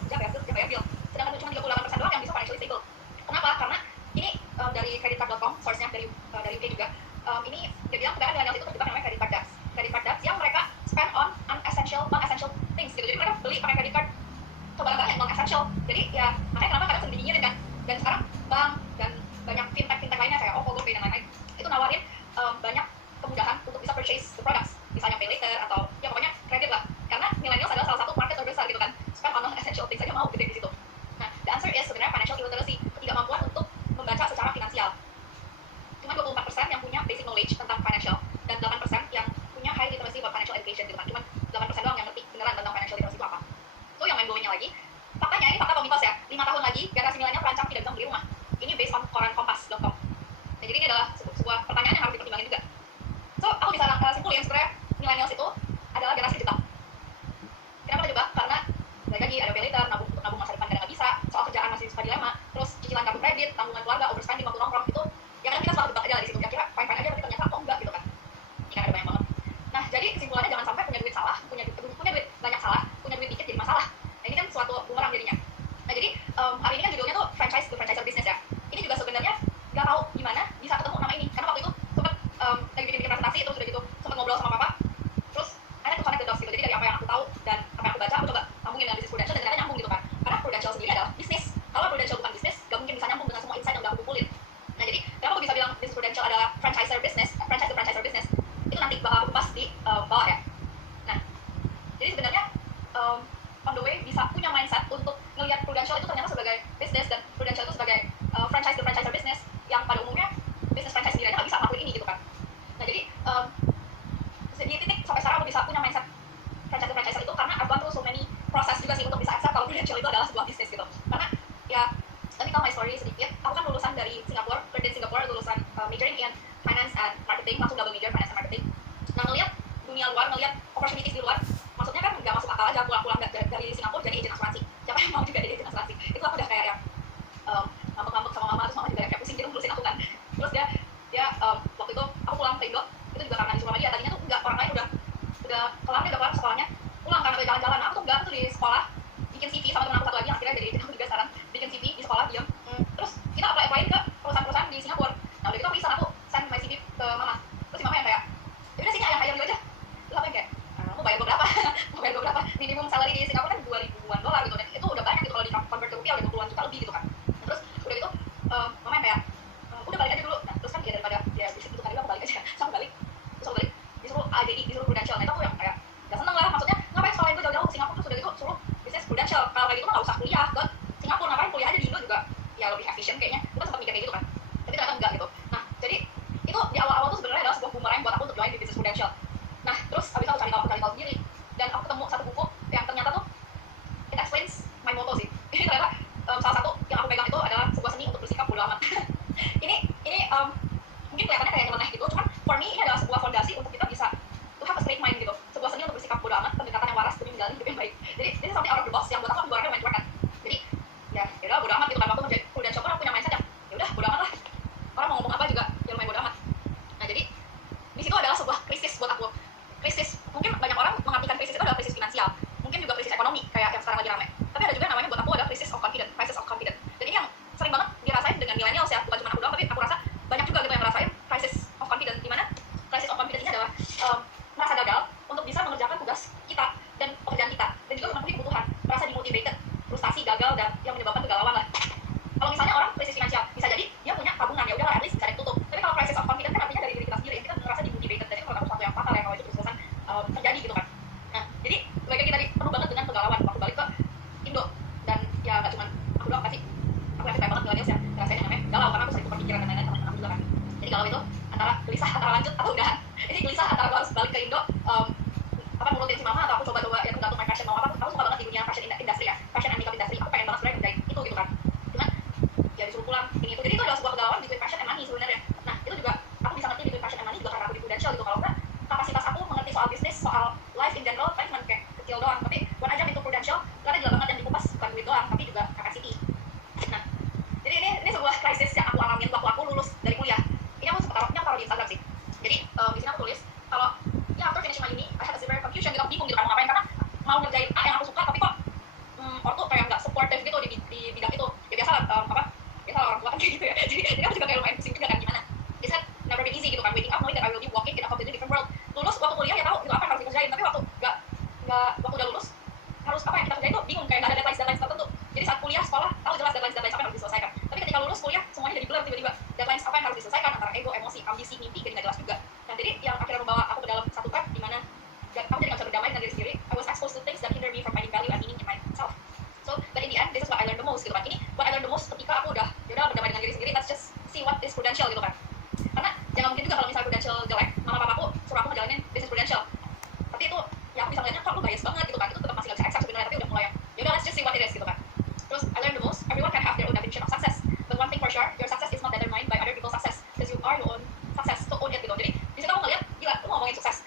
Sedangkan cuma 38% doang yang bisa financially stable. Kenapa? Karena ini dari creditcard.com, source-nya dari UK juga. yang sebenarnya millennials itu adalah generasi terjebak. Kenapa terjebak? Karena balik lagi ada pay later, nabung untuk nabung masa depan kadang nggak bisa, soal kerjaan masih suka dilema, terus cicilan kartu kredit, tanggungan keluarga, overspending waktu nongkrong itu, ya kan kita selalu debat aja lah di situ. Kira-kira fine-fine aja, tapi ternyata kok enggak gitu kan? Ini kan ada banyak banget. Nah, jadi kesimpulannya jangan sampai punya duit salah, punya duit banyak salah, punya duit dikit jadi masalah. Nah, ini kan suatu bumerang jadinya. Nah, jadi hari ini kan judulnya tuh franchise to franchiser business ya. Ini juga sebenarnya nggak tahu gimana bisa ketemu nama ini, karena waktu itu sempat lagi bikin presentasi, terus udah gitu sempat ngobrol sama papa, terus ada tuh connect the dots gitu. Jadi dari apa yang aku tahu dan apa yang aku baca, aku coba sambungin dengan bisnis Prudential dan ternyata nyambung gitu kan. Karena Prudential sendiri adalah bisnis. Kalau Prudential bukan bisnis, gak mungkin bisa nyambung dengan semua insight yang udah aku kumpulin. Nah, jadi kenapa aku bisa bilang bisnis Prudential adalah franchiser business, franchise to franchiser business, itu nanti bakal aku bahas di bawah ya. Nah, jadi sebenarnya on the way bisa punya mindset untuk ngelihat Prudential itu ternyata sebagai bisnis dan Prudential itu sebagai franchise to franchiser business yang pada umumnya bisnis franchise sendiri aja nggak bisa ngelakuin ini gitu kan. Nah, jadi di titik sampai sekarang aku bisa punya mindset franchise to franchiser itu karena I've gone through so many proses juga sih untuk bisa accept kalau Prudential itu adalah sebuah bisnis gitu. Karena ya, let me tell my story sedikit. Aku kan lulusan dari Singapura, dari Singapura, lulusan majoring in finance and marketing, langsung double major finance and marketing. Nah, ngelihat dunia luar, ngelihat opportunities di luar, maksudnya kan nggak masuk akal aja pulang-pulang dari Singapura jadi agent asuransi. Siapa yang mau juga jadi agent asuransi? Itu aku udah kayak yang ngambek-ngambek sama mama, terus mama juga kayak pusing gitu ngurusin aku kan. Terus dia waktu itu aku pulang ke Indo, itu juga karena disuruh sama dia. Tadinya tuh enggak, orang lain udah kelar sekolahnya, pulang karena udah jalan-jalan. Nah, aku tuh enggak, aku tuh di sekolah bikin CV sama teman aku satu lagi yang akhirnya jadi agent aku juga sekarang, bikin CV di sekolah diam. Terus kita apply ke perusahaan-perusahaan di Singapura. Nah, udah gitu aku bisa, aku send my CV ke mama. Terus si mama yang kayak, yaudah sini ayah hire you aja. Terus aku yang kayak, mau bayar gue berapa? Mau bayar gue berapa? Minimum salary di Singapura kan 2.000-an dolar gitu, dan itu udah banyak gitu kalau di convert ke rupiah udah 20-an juta lebih gitu kan. Terus udah gitu mama yang kayak, udah balik aja dulu. Nah, terus kan ya daripada ya bisnis itu kali aku balik aja. Terus aku balik disuruh ADI, disuruh Prudential. Nah, itu aku yang kayak gak seneng lah, maksudnya ngapain sekolahin gue jauh-jauh ke Singapura, terus udah gitu suruh bisnis Prudential. Kalau kayak gitu mah gak usah kuliah ke Singapura, ngapain kuliah aja di Indo juga ya lebih efisien kayaknya. Itu kan sempat mikir kayak gitu kan, tapi ternyata enggak gitu. Nah, jadi itu di awal-awal tuh sebenarnya adalah sebuah bumerang buat aku untuk join di bisnis Prudential. Nah, terus abis itu aku cari tahu sendiri, dan aku ketemu satu buku yang ternyata tuh it explains my motto sih. Ini ternyata salah satu yang aku pegang itu adalah sebuah seni untuk bersikap bodo amat. ini mungkin kelihatannya kayak nyeleneh gitu, cuman for me ini adalah sebuah fondasi untuk kita bisa to have a straight mind gitu, sebuah seni untuk bersikap bodo amat, pendekatan yang waras demi menjalani hidup yang baik. Jadi ini something out of the box yang buat aku luar biasa kan. Jadi ya udah bodo amat gitu kan, waktu kerja Prudential pun aku punya mindset yang ya udah bodo amat lah, orang mau ngomong apa juga jangan main bodo amat. Nah, jadi di situ adalah sebuah krisis buat aku. Krisis, mungkin banyak orang mengartikan krisis itu adalah krisis finansial, mungkin juga krisis ekonomi kayak yang sekarang lagi rame, tapi ada juga namanya buat aku adalah crisis of confidence. Jadi yang sering banget dirasain dengan millennials ya, bukan cuma aku doang, tapi aku rasa banyak juga gitu yang ngerasain crisis of confidence. Dimana crisis of confidence ini adalah merasa gagal untuk bisa mengerjakan tugas kita dan pekerjaan kita, dan juga memenuhi kebutuhan, merasa demotivated, frustasi, gagal, dan yang menyebabkan kegalauan lah. Kalau misalnya orang krisis finansial, bisa jadi dia punya tabungan, ya udahlah at least bisa ditutup. Tapi kalau crisis of confidence kan artinya dari diri kita sendiri, kita merasa demotivated, dan itu menurut aku sesuatu yang fatal ya kalau itu terus-terusan terjadi gitu kan. Nah, jadi bagi kita tadi penuh banget dengan kegalauan waktu balik ke Indo, dan ya nggak cuma aku doang, pasti aku yakin banget millennials yang ngerasain yang namanya galau, karena aku sering tukar pikiran dan lain-lain sama teman juga kan. Jadi galau itu antara gelisah antara lanjut atau udahan. Jadi gelisah antara aku harus balik ke Indo, nurutin si mama, atau aku coba ya tergantung my passion mau apa. Aku suka banget di dunia fashion industry ya, fashion and makeup industry. Aku pengen banget sebenarnya ngerjain itu gitu kan, cuman ya disuruh pulang ini itu. Jadi itu adalah sebuah kegalauan between passion and money sebenarnya. Nah, itu juga aku bisa ngerti between passion and money juga karena aku di Prudential gitu. Kalau enggak, kapasitas aku mengerti soal bisnis, soal life in general paling cuma kayak kecil doang. Tapi when I jump into Prudential, karena jelas banget yang dikupas bukan duit doang, tapi juga capacity. Nah, jadi ini sebuah krisis yang aku alamin waktu aku lulus dari kuliah. Ini aku sempat taruh di Instagram sih. Jadi di sini aku tulis kalau ya after finishing my uni, I had a severe confusion gitu, aku bingung gitu kan mau ngapain, karena mau ngerjain A yang aku suka, tapi kok ortu kayak nggak supportive gitu di bidang itu. Ya biasa orang tua kan kayak gitu ya. Jadi aku juga kayak lumayan pusing juga kan gimana. They said never been easy gitu kan, waking up knowing that I will be walking in a completely different world. Lulus waktu kuliah ya tahu gitu apa yang harus dikerjain, tapi waktu waktu udah lulus harus apa yang kita kerjain tuh bingung, kayak nggak ada deadline tertentu. Jadi saat kuliah sekolah tahu jelas deadline apa yang harus diselesaikan, tapi ketika lulus kuliah semuanya jadi blur tiba-tiba. Deadline apa yang harus diselesaikan antara ego, emosi, ambisi, mimpi jadi nggak jelas juga. Nah, jadi yang akhirnya membawa aku ke dalam satu trap di mana aku jadi nggak bisa berdamai dengan diri sendiri. I was exposed to things that hinder me from finding value and meaning in myself. So, but in the end, this is what I learned the most gitu kan. Ini what I learned the most ketika aku udah berdamai dengan diri sendiri. Let's just see what is Prudential gitu kan. Karena jangan mungkin juga kalau misalnya Prudential jelek, mama papaku suruh aku ngejalanin bisnis Prudential. Tapi itu ya aku bisa ngeliatnya kok lu bias banget gitu kan. Itu tetap masih nggak bisa accept sebenarnya, tapi udah mulai yang yaudah let's just see what it is gitu kan. Terus I learned the most, everyone can have their own definition of success, but one thing for sure, your success is not determined by other people's success, because you are your own success, so own it gitu. Jadi di situ aku ngeliat, gila, lu ngomongin sukses,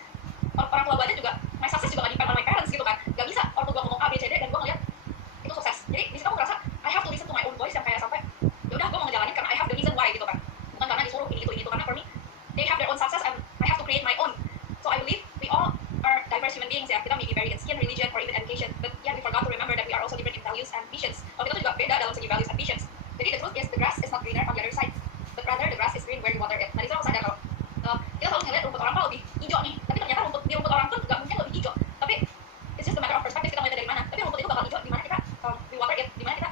skin, religion, or even education. But yeah, we forgot to remember that we are also different in values and visions. Kalau kita juga beda dalam segi values and visions. Jadi the truth is the grass is not greener on the other side, but rather the grass is green where you water it. Nah, di sana aku sadar kalau kita selalu ngeliat rumput orang tuh lebih hijau nih, tapi ternyata di rumput orang tuh nggak mungkin lebih hijau. Tapi it's just a matter of perspective, kita melihatnya dari mana. Tapi rumput itu bakal hijau di mana kita we water it, di mana kita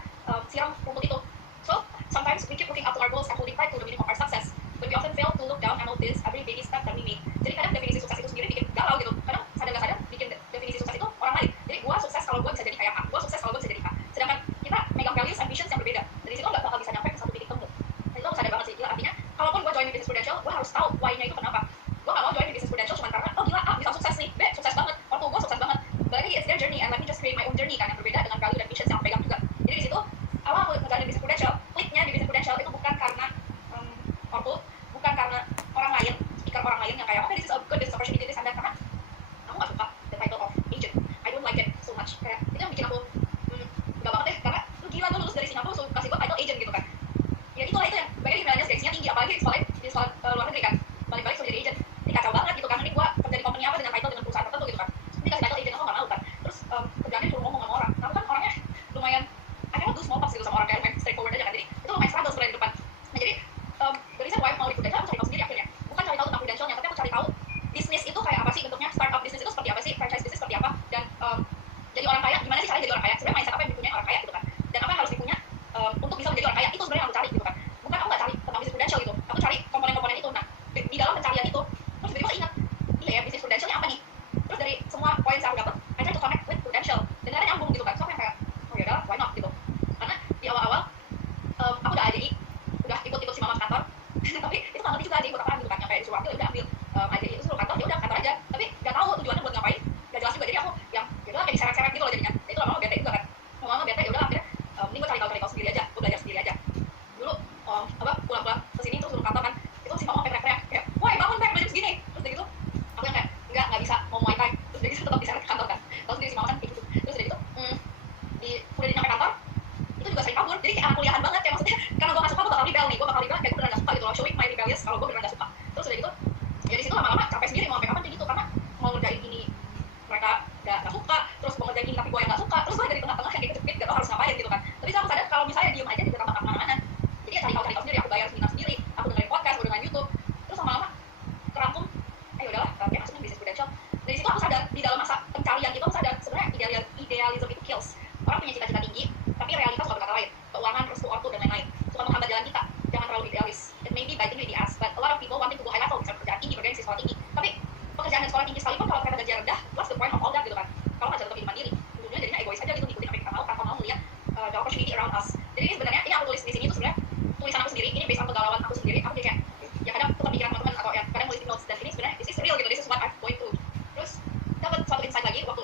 siram rumput itu. So sometimes we keep looking up to our goals and holding tight to the meaning of our success, but we often fail to look down and notice every baby step that we make. Jadi kadang definisi sukses itu sendiri bikin galau gitu. Kadang sadar nggak sadar bikin definisi sukses itu orang lain. Jadi gua sukses kalau gua bisa jadi kayak A, gua sukses kalau gua bisa jadi A. Sedangkan kita megang values and visions yang berbeda. Dari situ nggak bakal bisa nyampe ke satu titik temu. Dan itu aku sadar banget sih. Gila, artinya kalaupun gua join di Business Prudential, gua harus tahu why-nya itu kenapa. Gua nggak mau join di Business Prudential cuma karena oh gila A bisa sukses nih, B sukses banget, ortu gua sukses banget. But lagi it's their journey and let me just create my own journey kan yang berbeda dengan value dan visions yang aku pegang juga. Jadi di situ awal aku ngejoin di Business Prudential, kliknya di Business Prudential itu bukan karena ortu, bukan karena orang lain, speaker orang lain yang kayak okay this is a good business opportunity this and that, karena aku nggak suka the title of agent. I don't like it so much. Kayak itu yang bikin aku nggak banget deh, karena lu gila lu lulus dari Singapura so kasih gua title agent gitu kan. Ya itulah itu yang bagi milenial gengsinya tinggi, apalagi di sekolah luar negeri kan, balik-balik sudah jadi agent. Ini kacau banget gitu kan, ini gua kerja di company apa dengan title dengan perusahaan tertentu gitu kan, ini kasih title agent aku nggak mau kan. Terus kerjaannya cuma ngomong sama orang, aku kan orangnya lumayan I cannot do small talks gitu sama orang, kayak lumayan straightforward aja kan, jadi itu lumayan struggle sebenarnya di depan. Nah jadi the reason why mau di Prudential aku cari tahu sendiri akhirnya, bukan cari tahu tentang Prudentialnya, tapi aku cari tahu bisnis itu kayak apa sih bentuknya, startup bisnis itu seperti apa sih, franchise bisnis seperti apa, dan jadi orang kaya gimana sih caranya jadi orang kaya, sebenarnya mindset apa yang dipunyai orang kaya gitu kan, dan apa yang harus dipunya untuk bisa menjadi orang kaya, itu sebenarnya yang aku cari gitu kan. Bukan aku nggak cari tentang bisnis Prudential gitu, aku cari komponen-komponen itu. Nah di dalam pencarian itu terus tiba-tiba ingat iya ya bisnis Prudentialnya apa nih, terus dari semua poin yang aku dapat I try to connect with Prudential dan ternyata nyambung gitu kan. So aku yang kayak oh yaudah why not gitu, karena di awal-awal aku udah AJI, udah ikut si mama ke kantor tapi itu nggak ngerti juga AJI buat apa gitu kan, yang kayak disuruh ambil udah ambil AJI itu suruh kantor, ya udah kantor aja, tapi nggak tahu tujuannya buat ngapain, nggak jelas juga. Jadi aku yang yaudah kayak diseret-seret gitu loh jadinya. Nah, itu lama-lama bete juga kan, lama-lama bete ya udah akhirnya ini gue cari tahu sendiri aja, gue belajar sendiri aja dulu. Pulang-pulang kesini terus suruh kantor kan, itu si mama sampai teriak-teriak kayak woi bangun Pak, udah jam segini. Terus dari gitu aku yang kayak nggak bisa mau muay thai, terus dari gitu tetap diseret ke kantor kan, terus dari si mama kan kayak gitu. Terus dari gitu udah nyampe kantor itu juga sering kabur, jadi kayak anak kuliahan banget ya, maksudnya karena gue gak suka gue bakal rebel nih, gue bakal rebel kayak gue beneran gak suka gitu loh, showing my rebellious kalau gue beneran gak suka. Terus udah gitu ya di situ lama-lama capek sendiri mau sampai kapan kayak gitu, karena mau ngerjain ini mereka gak suka, terus mau ngerjain ini tapi gue yang gak suka, terus gue dari tengah-tengah yang kayak kejepit gak tau harus ngapain gitu kan. Tapi setelah aku sadar kalau misalnya diem aja juga tampak kemana-mana, jadi ya cari tahu sendiri, aku bayar seminar sendiri, aku dengerin podcast, aku dengerin YouTube, terus lama-lama kerangkum udahlah kayak masuk di Business Prudential. Dari situ aku sadar di dalam masa pencarian itu, aku sadar sebenarnya idealism itu kills. Orang punya cita-cita tinggi tapi realitas suka berkata lain, keuangan, restu ortu dan lain-lain suka menghambat jalan kita. Jangan terlalu idealis, it may be biting you in the ass, but a lot of people wanting to go high level, misalnya pekerjaan tinggi, bergengsi, sekolah tinggi, tapi pekerjaan dan sekolah tinggi sekalipun kalau ternyata gajinya rendah, what's the point of all that gitu kan. Kalau nggak tetap hidup mandiri, ujungnya jadinya egois aja gitu, ngikutin apa yang kita mau tanpa mau melihat the opportunity around us. Jadi ini sebenarnya ini aku tulis di sini itu sebenarnya tulisan aku sendiri, ini based on pengalaman aku sendiri. Aku jadi kayak ya kadang tetap pikiran teman-teman atau ya kadang nulis notes, dan ini sebenarnya this is real gitu, this is what I'm going through. Terus dapat satu insight lagi waktu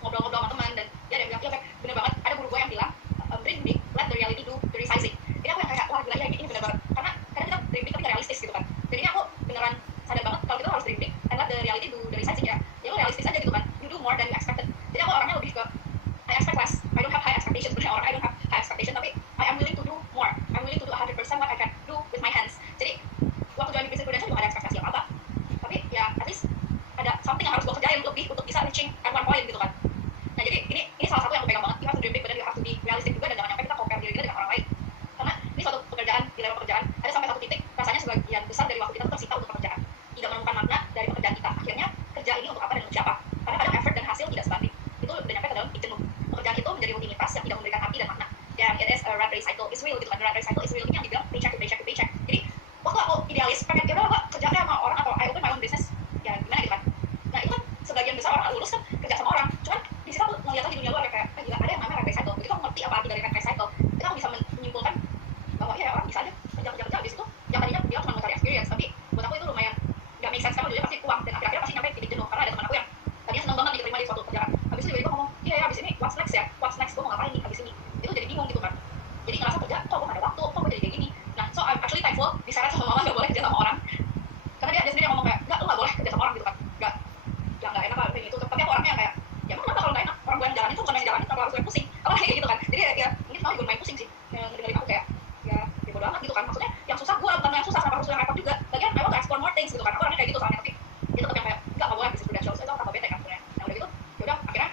ngobrol-ngobrol sama teman, dan dia ada bilang, iya bener banget, ada guru gue yang bilang dream big, let the reality do the resizing. Ini aku yang kayak wah gila ya ini bener banget, karena kadang kita dream big tapi gak realistis gitu kan. Jadi ini aku beneran sadar banget kalau kita harus dream big and let the reality do the resizing, ya lu realistis aja gitu kan, you do more than you expected. Jadi aku orangnya lebih ke I expect less, I don't have high expectations. Sebenarnya orang I don't have high expectation, tapi I am willing to do more, I'm willing to do 100% what I can do with my hands. Jadi waktu join di Business Prudential juga ada ekspektasi apa-apa, tapi ya at least ada something yang harus gue kerjain lebih untuk bisa reaching at one point gitu kan. Nah jadi ini salah satu yang gue pegang banget, you have to dream big but then you have to be realistic juga, dan jangan sampai kita compare diri kita dengan orang lain. Karena ini suatu pekerjaan, di level pekerjaan ada sampai satu titik rasanya sebagian besar dari waktu kita itu tersita untuk pekerjaan, tidak menemukan makna dari pekerjaan kita. Akhirnya kerja ini untuk apa dan untuk siapa, karena kadang effort dan hasil tidak sebanding, itu udah nyampe ke dalam titik jenuh. Pekerjaan itu menjadi rutinitas yang tidak memberikan arti dan makna, dan it is a rat race cycle is real gitu kan. Rat race cycle is real ini yang dibilang paycheck to paycheck to paycheck. Jadi waktu aku idealis pengen ya udah gue kerja sama orang atau I open my own business ya gimana gitu kan. Nah itu kan sebagian besar orang lulus kan kerja sama orang, cuman di situ aku ngeliat lagi di dunia luar kayak gila ada yang namanya rat race cycle. Begitu aku ngerti apa arti dari rat race cycle, kita bisa menyimpulkan bahwa ya orang bisa aja kerja habis itu yang tadinya dia cuma mau cari experience, tapi buat aku itu lumayan gak make sense karena ujungnya pasti uang, dan akhir-akhir pasti nyampe titik jenuh. Karena ada teman aku yang tadinya seneng banget diterima di suatu kerjaan, habis itu tiba-tiba ngomong iya ya abis ini what's next ya, what's next, gue mau ngapain nih abis ini. Itu jadi bingung gitu kan, jadi ngerasa kerja kok gue gak ada waktu, kok gue jadi kayak gini. Nah so I'm actually thankful diseret sama mama gak boleh kerja sama orang, karena dia sendiri yang ngomong kayak enggak lu gak boleh kerja sama orang gitu kan, enggak enak lah kayak gitu. Tapi aku orangnya kayak ya emang kenapa kalau gak enak, orang gue yang jalanin tuh bukan yang jalanin, kenapa harus gue pusing, apa kayak gitu kan. Jadi ya mungkin malah juga main pusing sih ngedengerin aku kayak ya bodo amat gitu kan. Maksudnya yang susah gue bukan yang susah, kenapa harus yang repot juga. Lagian I want to explore more things gitu kan, aku orangnya kayak gitu soalnya. Tapi dia tetap yang kayak enggak boleh Business Prudential, so itu aku tambah bete kan sebenarnya. Nah udah gitu yaudah akhirnya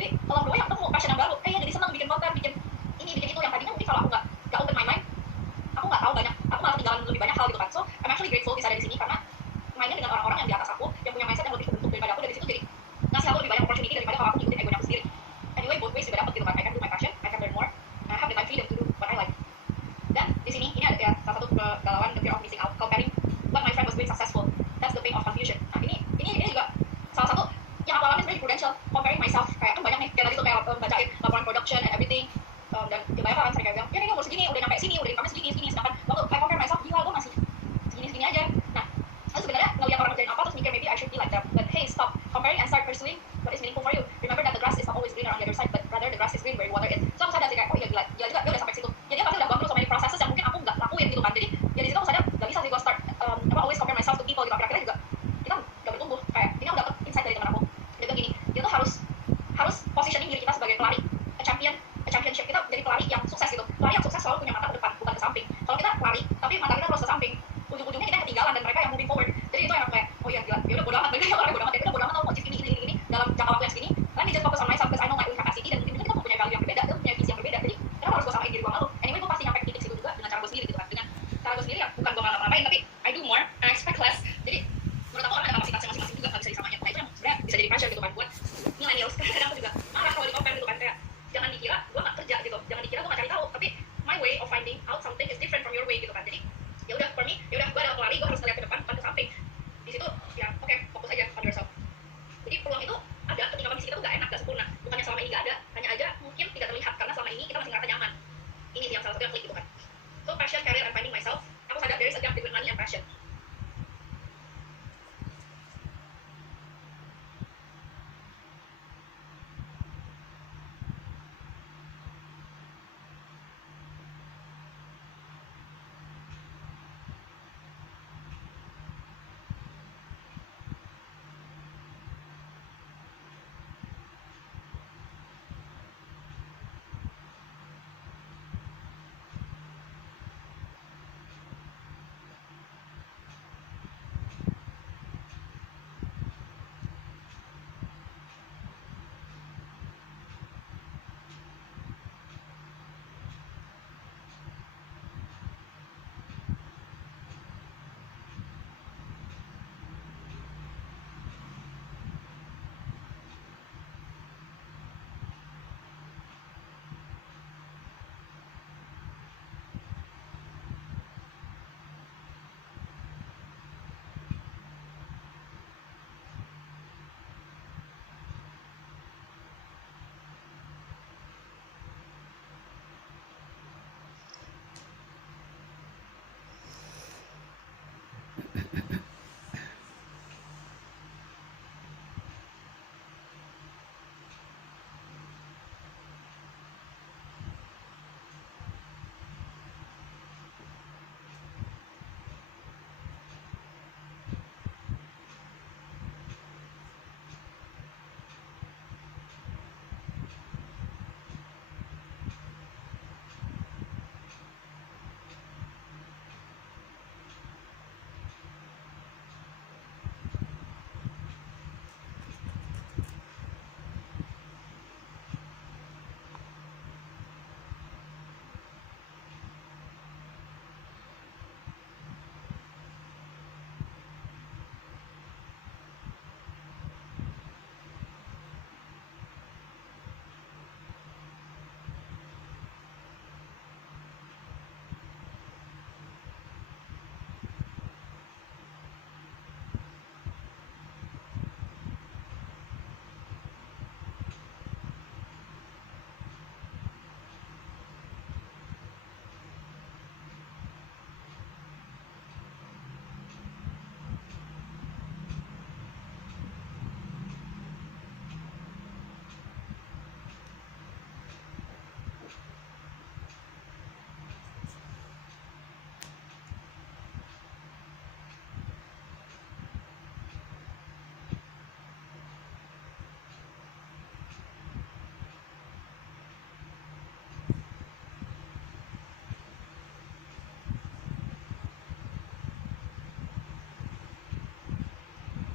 Jadi along the way aku mau passion yang baru, kayak jadi senang bikin konten, bikin ini bikin itu yang tadinya mungkin kalau aku nggak open my mind, aku nggak tahu banyak, aku malah ketinggalan lebih banyak hal gitu kan. So I'm actually grateful bisa ada di sini karena mainnya dengan orang-orang yang di atas aku, yang punya mindset yang lebih terbentuk daripada aku, dari situ jadi ngasih aku lebih banyak opportunity daripada kalau aku ngikutin egonya aku sendiri. Anyway, both ways juga dapat gitu kan. I can do my passion, I can learn more, and I have the time freedom to do what I like. Dan di sini ini ada ya salah satu kegalauan, the fear of missing out, comparing what my friend was doing successful. That's the pain of confusion. Nah ini juga salah satu yang aku alami sebenarnya di Prudential, comparing myself. Kayak kan banyak nih kayak tadi tuh kayak bacain laporan production and everything, dan ya banyak orang sering kayak bilang ya ini umur segini udah nyampe sini, udah income segini, sedangkan waktu I compare myself, gila gue masih segini aja. Nah aku sebenarnya ngeliat orang ngerjain apa terus mikir maybe I should be like them, but hey, stop comparing and start pursuing what is meaningful for you. Remember that the grass is not always greener on the other side, but rather the grass is green where you water it. So aku sadar sih kayak oh iya gila juga dia udah sampai situ, ya dia pasti udah gone through so many processes yang mungkin aku nggak lakuin gitu kan. Jadi ya di situ aku sadar nggak bisa sih gue start always compare myself to people gitu. Akhirnya juga kita nggak bertumbuh. Kayak ini aku dapet insight dari teman aku, dia bilang gini, dia tuh harus positioning diri kita sebagai pelari, a championship. Kita jadi pelari yang sukses gitu. Pelari yang sukses selalu punya mata ke depan, bukan ke samping. Kalau kita lari tapi mata kita terus ke samping, ujung-ujungnya kita ketinggalan dan mereka yang moving forward. Jadi itu yang kayak oh iya gila, ya udah bodo amat, mereka yang orang bodo amat, ya udah bodo amat, aku mau achieve ini dalam jangka waktu yang segini. Let me just focus on myself because I know my own capacity, dan mungkin kita punya value yang berbeda, kita punya visi yang berbeda. Jadi kenapa harus gue samain diri gue sama lu? Anyway, gue pasti nyampe ke titik situ juga dengan cara gue sendiri gitu kan. Dengan cara gue sendiri yang bukan gue ngapa-ngapain, tapi I do more and I expect less. Jadi menurut aku orang ada kapasitasnya masing-masing juga, nggak bisa disamain. Nah itu yang sebenarnya bisa jadi pressure gitu kan buat millennials. Kadang aku juga marah kalau di compare gitu kan, kayak jangan dikira gue nggak kerja gitu, jangan dikira gue nggak cari tahu, tapi my way of finding out something is different from your way gitu kan. Jadi ya udah, for me ya udah, gue ada pelari, gue harus ngeliat ke depan bukan ke samping. Di situ ya oke, fokus aja on yourself. Jadi peluang itu ada ketika kondisi kita tuh nggak enak, nggak sempurna. Bukannya selama ini nggak ada, hanya aja mungkin tidak terlihat karena selama ini kita masih ngerasa nyaman. Ini sih yang salah satu yang klik gitu kan. So passion, career, and finding myself, aku sadar there is a gap between money and passion.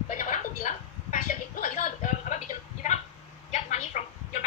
Banyak orang tuh bilang passion itu nggak bisa bikin, you cannot get money from your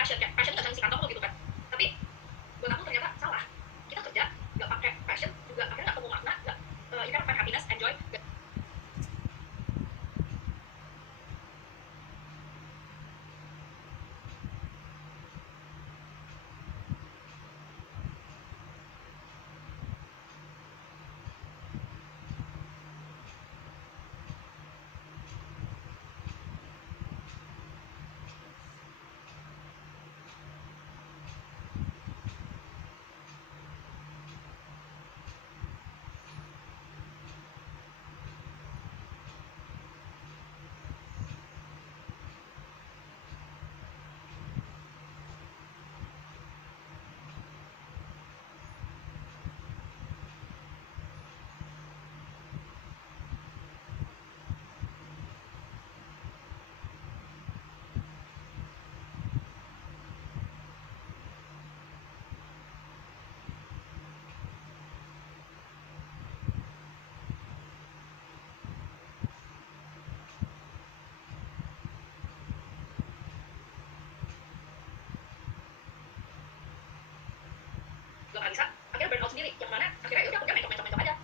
akhirnya burn out sendiri, yang mana akhirnya ya udah aku mencok aja.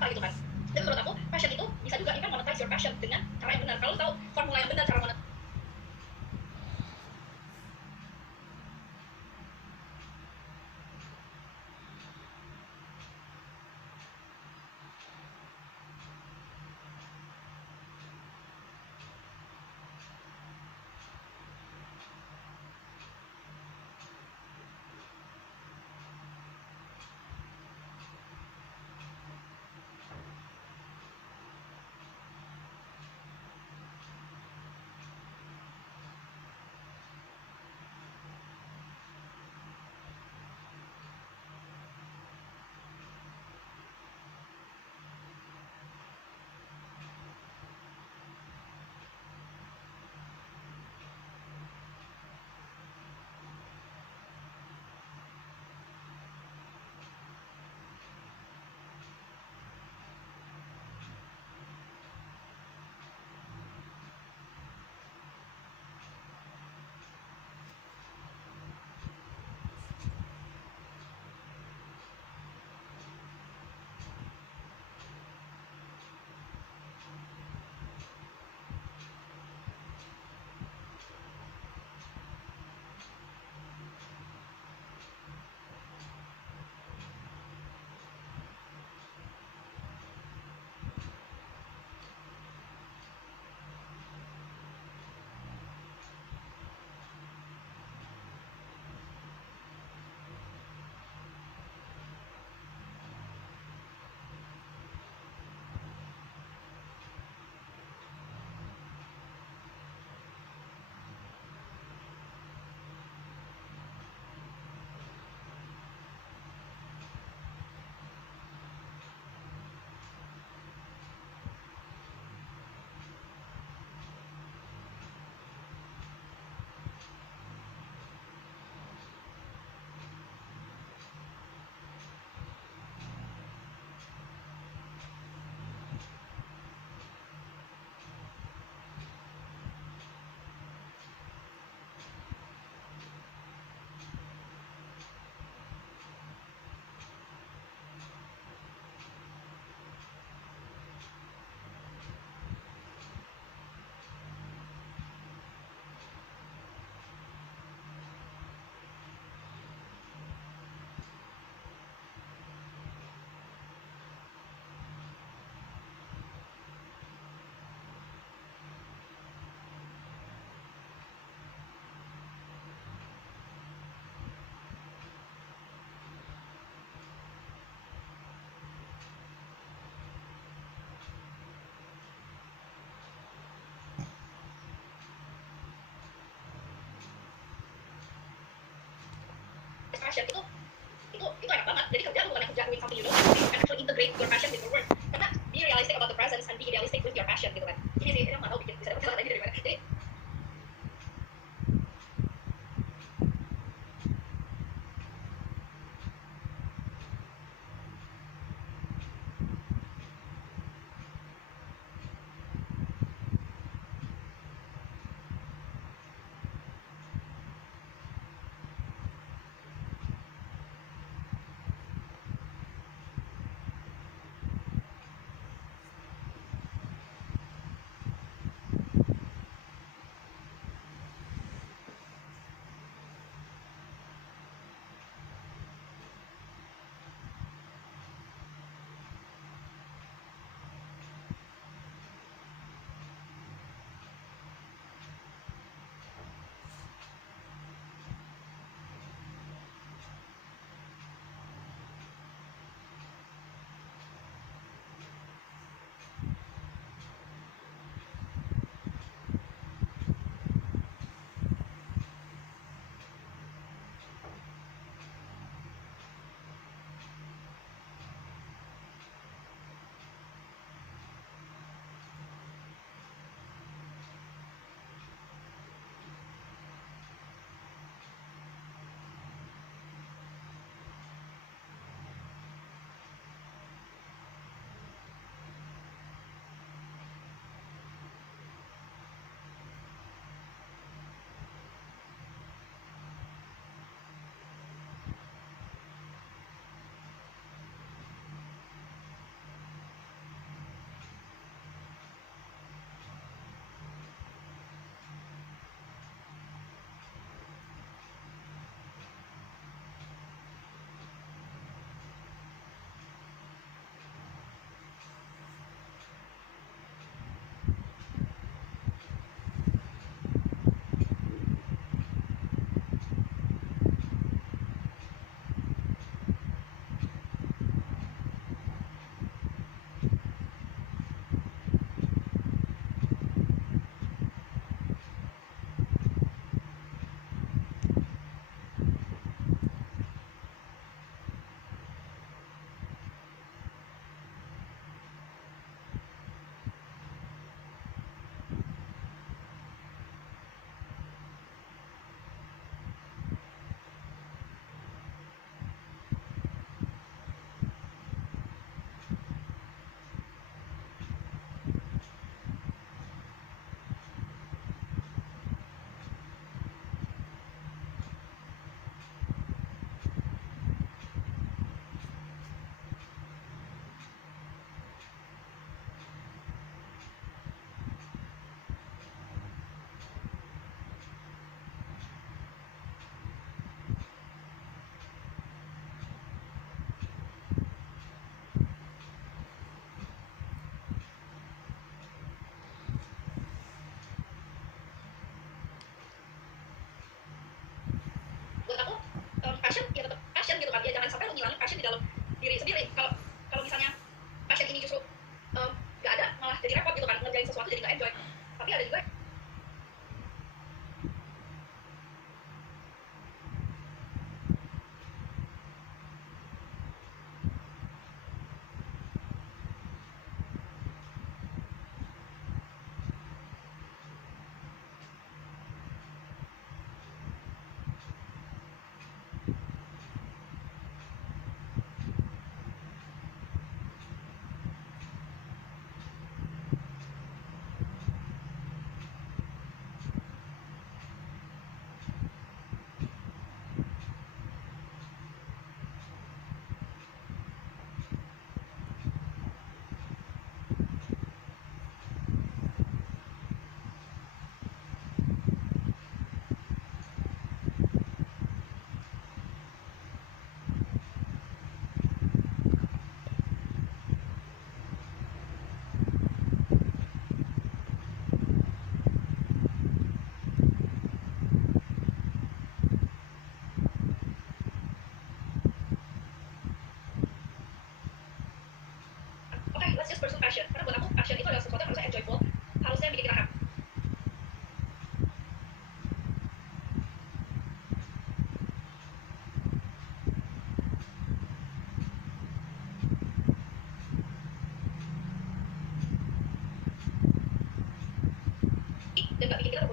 Apa gitu kan. Dan menurut aku passion itu bisa juga even monetize your passion dengan cara yang benar. Kalau tahu formula yang benar cara monetize your passion itu enak banget. Jadi kerja bukan kerja doing something you don't want, you can actually integrate your passion with your work. Karena be realistic about the presence and be idealistic with your passion gitu kan. Ini sih yang nggak tahu bisa dapat lagi dari mana. Jadi buat aku passion ya tetap passion gitu kan, ya jangan sampai lo ngilangin passion di dalam diri sendiri. Kalau kalau misalnya passion ini justru nggak ada, malah jadi repot gitu kan, ngerjain sesuatu jadi nggak enjoy. Tapi ada juga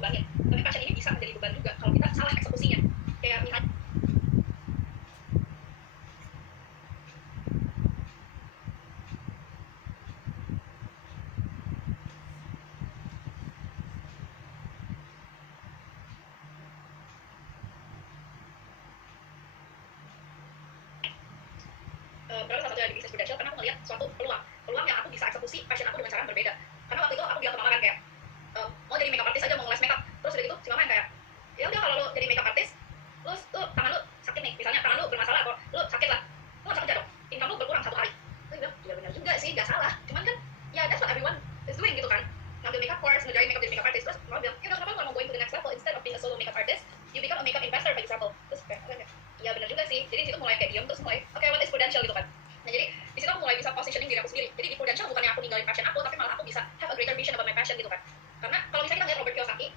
bebannya. Tapi passion ini bisa menjadi beban juga kalau kita salah eksekusinya. Kayak misalnya berapa salah satu dari bisnis prudential karena aku ngeliat suatu peluang yang aku bisa eksekusi passion aku dengan cara yang berbeda. Karena waktu itu aku bilang ke mama kan kayak mau jadi makeup artist aja, mau ngeles makeup. Terus udah gitu si mama yang kayak ya udah kalau lu jadi makeup artist terus tuh tangan lu sakit nih, misalnya tangan lu bermasalah atau lu sakit lah, lu nggak usah kerja dong, income lu berkurang 1 hari. Terus bilang ya benar juga sih, nggak salah, cuman kan ya that's what everyone is doing gitu kan, ngambil makeup course, ngejarin makeup jadi makeup artist. Terus mama bilang ya udah kenapa lu nggak mau going to the next level, instead of being a solo makeup artist you become a makeup investor for example. Terus kayak ya benar juga sih, jadi situ mulai kayak diam, terus mulai oke, what is prudential gitu kan. Nah jadi di situ aku mulai bisa positioning diri aku sendiri. Jadi di prudential bukannya aku ninggalin passion aku, tapi malah aku bisa have a greater vision about my passion gitu kan. Karena kalau misalnya kita lihat Robert Kiyosaki,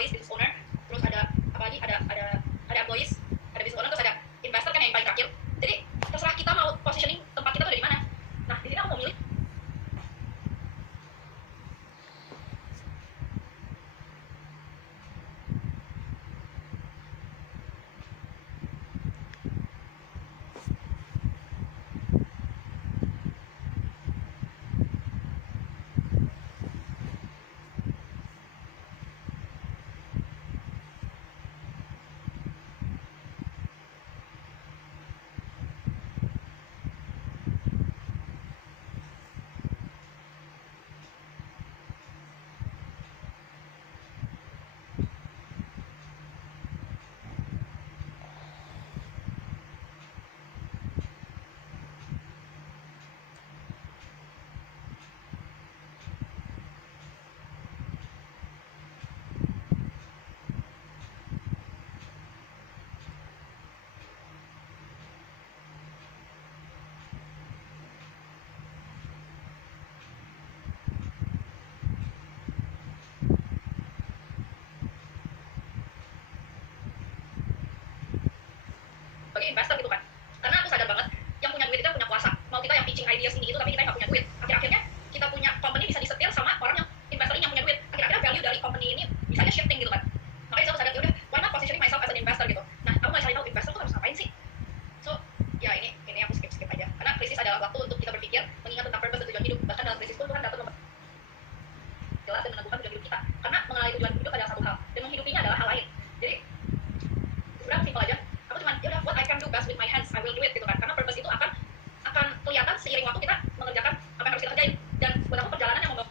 employees, business owner, terus ada apa lagi, ada employees, ada business owner, terus ada investor kan yang paling terakhir. Jadi terserah kita mau positioning tempat kita tuh dari mana. Nah di sini aku mau milih sebagai investor gitu kan. Karena aku sadar banget yang punya duit itu yang punya kuasa. Mau kita yang pitching ideas ini itu tapi kita nggak punya duit. Akhir-akhirnya kita punya company bisa disetir sama orang yang investor ini yang punya duit. Akhir-akhirnya value dari company ini bisa aja shifting gitu kan. Makanya aku sadar ya udah, why not positioning myself as an investor gitu. Nah, aku mulai cari tahu investor tuh harus ngapain sih. So, ya ini aku skip aja. Karena krisis adalah waktu untuk kita berpikir, mengingat tentang purpose dan tujuan hidup. Bahkan dalam krisis pun Tuhan dapat jelas dan meneguhkan tujuan hidup kita. Karena mengenali tujuan hidup adalah satu hal dan menghidupinya adalah hal lain. Jadi sebenarnya simpel aja. Aku cuma ya udah, what I can do best with my hands, I will do it gitu kan. Karena purpose itu akan kelihatan seiring waktu kita mengerjakan apa yang harus kita kerjain. Dan buat aku perjalanan yang membawa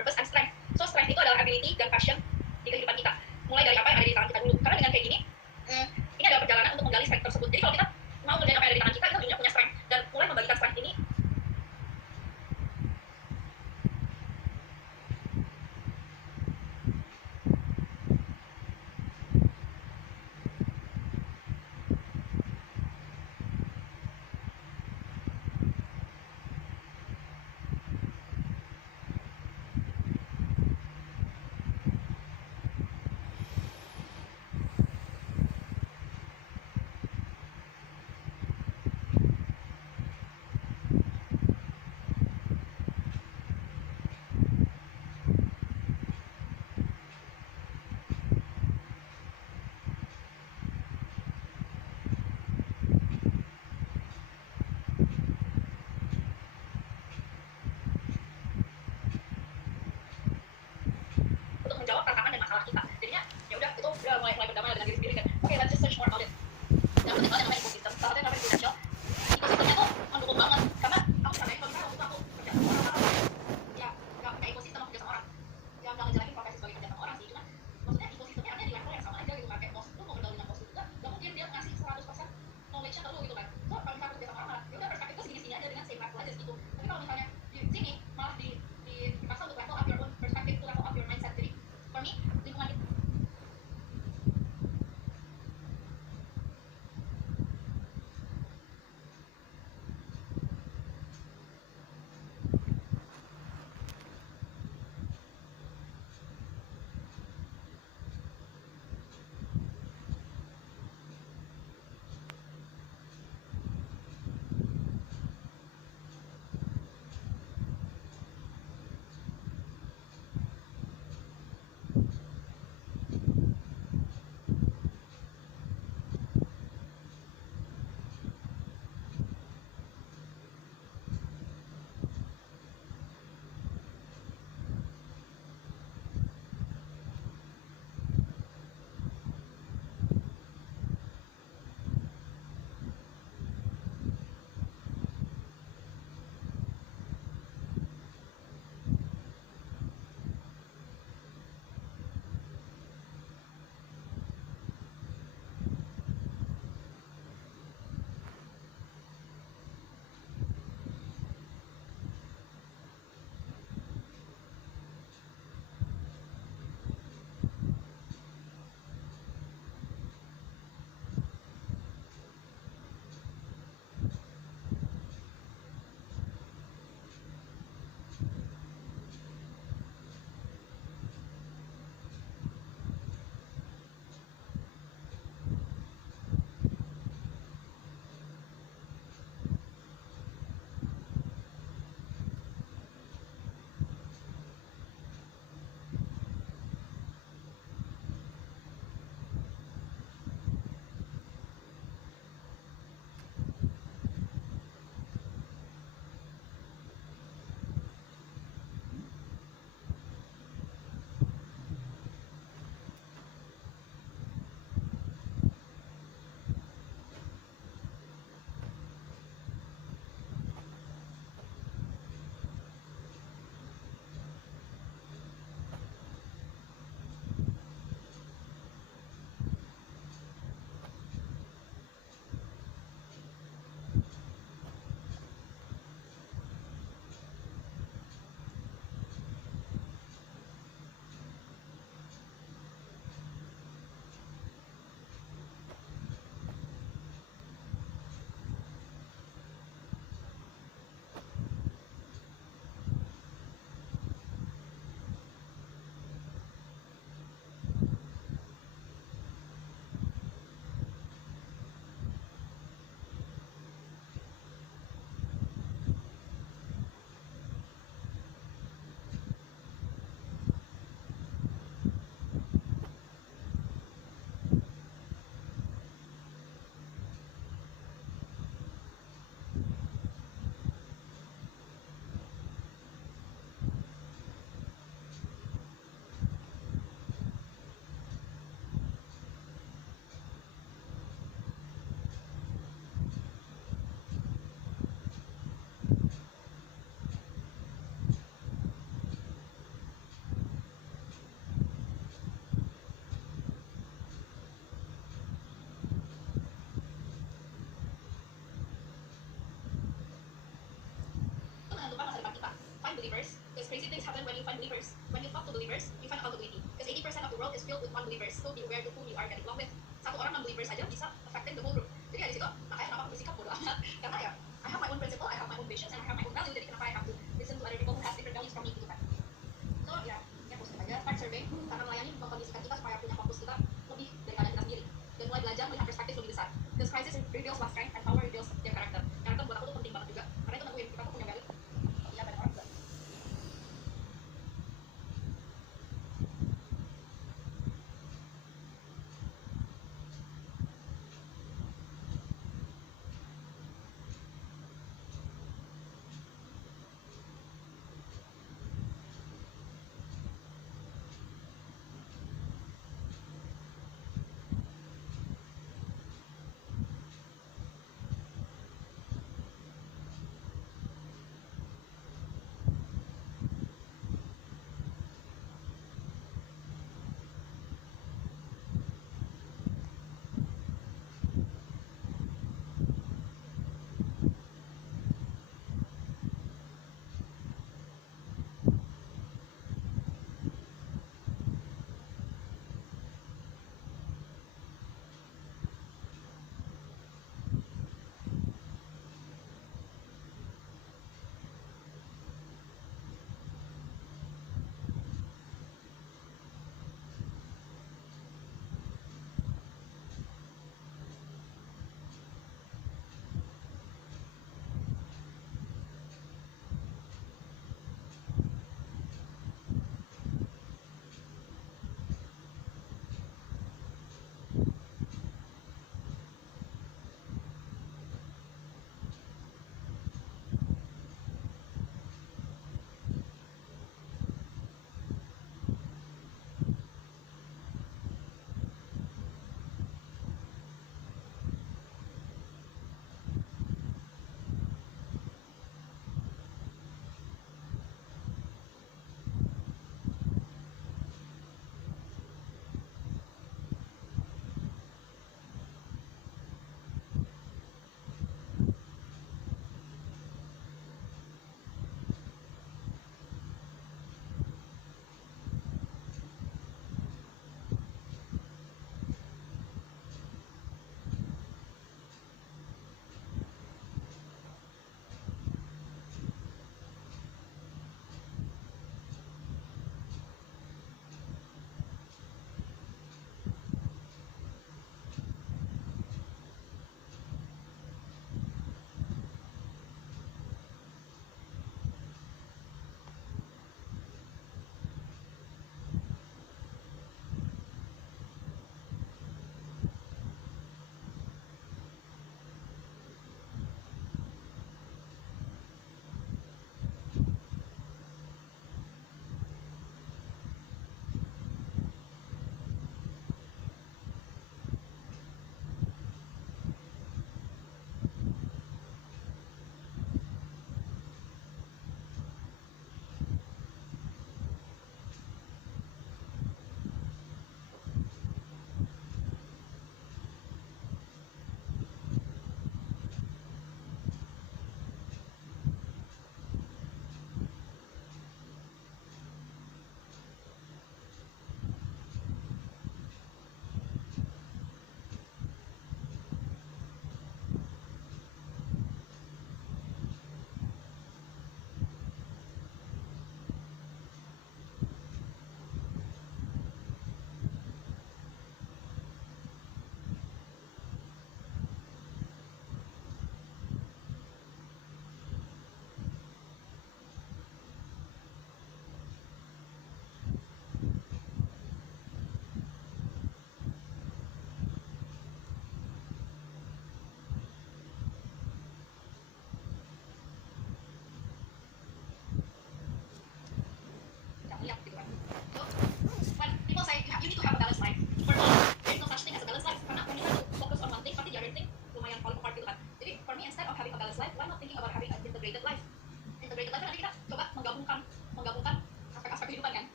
purpose and strength. So strength itu adalah ability dan passion di kehidupan kita. Mulai dari apa yang ada di tangan kita dulu. Karena dengan kayak gini, ini adalah perjalanan untuk menggali strength tersebut. Jadi kalau kita mau ngerjain apa yang ada di tangan kita ujungnya punya strength. Dan mulai membagikan strength ini untuk menjawab tantangan dan masalah kita. Jadinya ya udah itu udah mulai berdamai dengan diri sendiri kan. Oke, let's just search more about it. Yang penting banget namanya ekosistem. Salah satu yang namanya potential. Ekosistemnya tuh mendukung banget karena aku sampai kalau misalnya waktu itu aku kerja sama orang ya nggak punya ekosistem aku kerja sama orang. Yang nggak ngejalanin profesi sebagai kerja sama orang sih, cuma maksudnya ekosistemnya ada di level yang sama aja gitu kan. Kayak bos lu mau bergaul dengan bos lu juga, nggak mungkin dia ngasih 100% knowledge-nya ke lu gitu kan. So kalau misalnya kerja sama orang malah ya udah perspektif lu segini-segini aja dengan same level aja segitu. Tapi kalau misalnya di sini malah dipaksa untuk level up your own perspective, to level up your mindset. Jadi for me lingkungan itu believers, because crazy things happen when you find believers. When you talk to believers, you find accountability. Because 80% of the world is filled with non-believers. So be aware to whom you are getting along with. Satu orang non-believers aja bisa affecting the whole group. Jadi ya di situ, makanya kenapa aku bersikap bodo amat. Karena ya, I have my own principle, I have my own visions, and I have my own value. Jadi kenapa I have to listen to other people who have different values from me gitu kan. So ya positif aja, start survey. Karena melayani mengkondisikan kita supaya punya fokus kita lebih daripada kita sendiri. Dan mulai belajar melihat perspektif lebih besar. Because crisis reveals what strength and power reveals their character. Karakter buat aku tuh penting banget juga. Karena itu nentuin kita tuh punya value. Iya, banyak orang juga.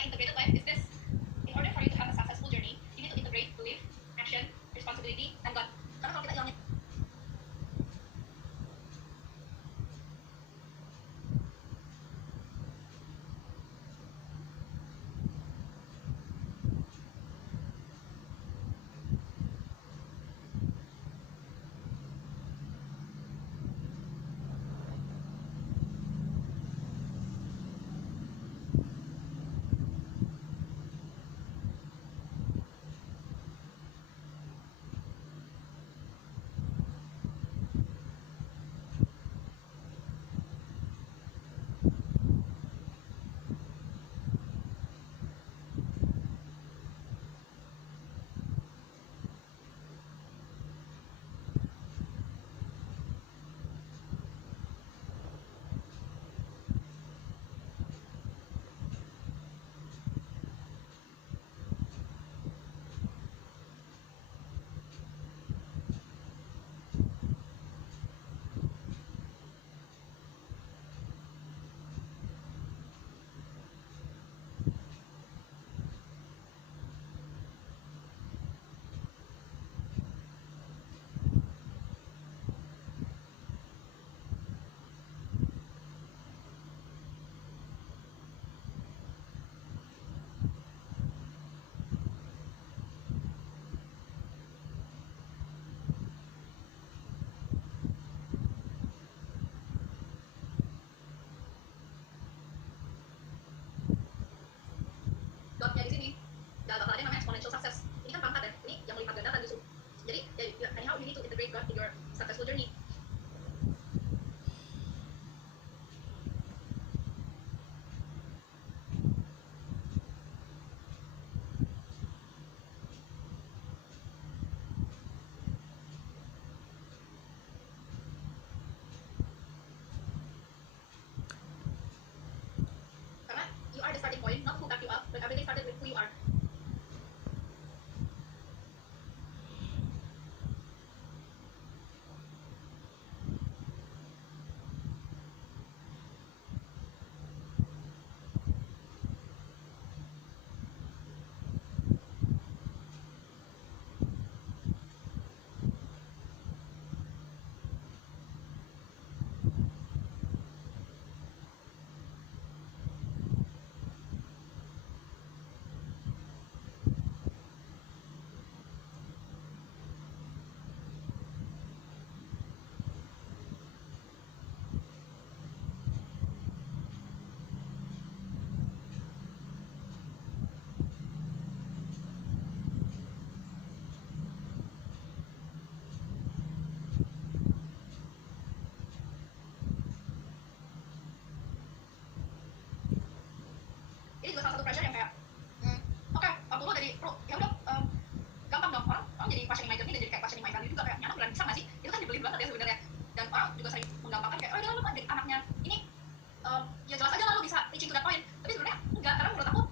my integrated life is this. In order for you to have a successful journey, you need to integrate belief, action, responsibility, and God. Karena kalau kita hilangin dotnya di sini, gak bakal ada yang namanya exponential success. Ini kan pangkat ya, ini yang melipat gandakan justru. Jadi, anyhow you need to integrate God in your successful journey. Karena you are the starting point, not who back you up, but everything started with who you are. Ini juga salah satu pressure yang kayak oke, waktu lu jadi pro, ya udah gampang dong, orang jadi passion in my journey dan jadi kayak passion in my value juga, kayak nyana beneran bisa gak sih? Itu kan dibeli banget ya sebenarnya, dan orang juga sering menggampangkan kayak oh ya lu kan jadi anaknya ini ya jelas aja lah lu bisa reaching to that point, tapi sebenarnya enggak, karena menurut aku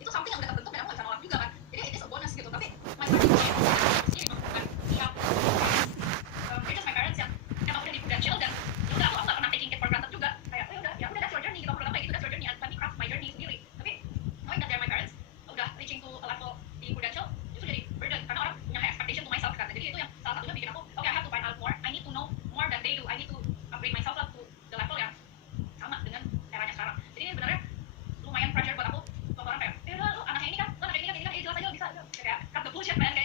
itu something yang udah terbentuk dan aku gak bisa nolak juga kan, jadi it is a bonus gitu. Tapi my parents ini bukan siap, they're just my parents yang emang udah di prudential, dan ya udah aku gak pernah taking it for granted juga, kayak oh ya udah that's your journey gitu, menurut aku kayak gitu that's your journey, and let me craft my journey sendiri. Tapi knowing that they're my parents udah reaching to a level di prudential justru jadi burden, karena orang punya high expectation to myself kan, jadi itu yang salah satunya bikin aku okay, I have to find out more, I need to know more than they do, I need to upgrade myself lah to the level yang sama dengan eranya sekarang. Jadi ini sebenarnya lumayan pressure buat aku, buat orang kayak ya udah lu anaknya ini kan, lu anaknya ini kan, jelas aja lu bisa, kayak cut the bullshit man, kayak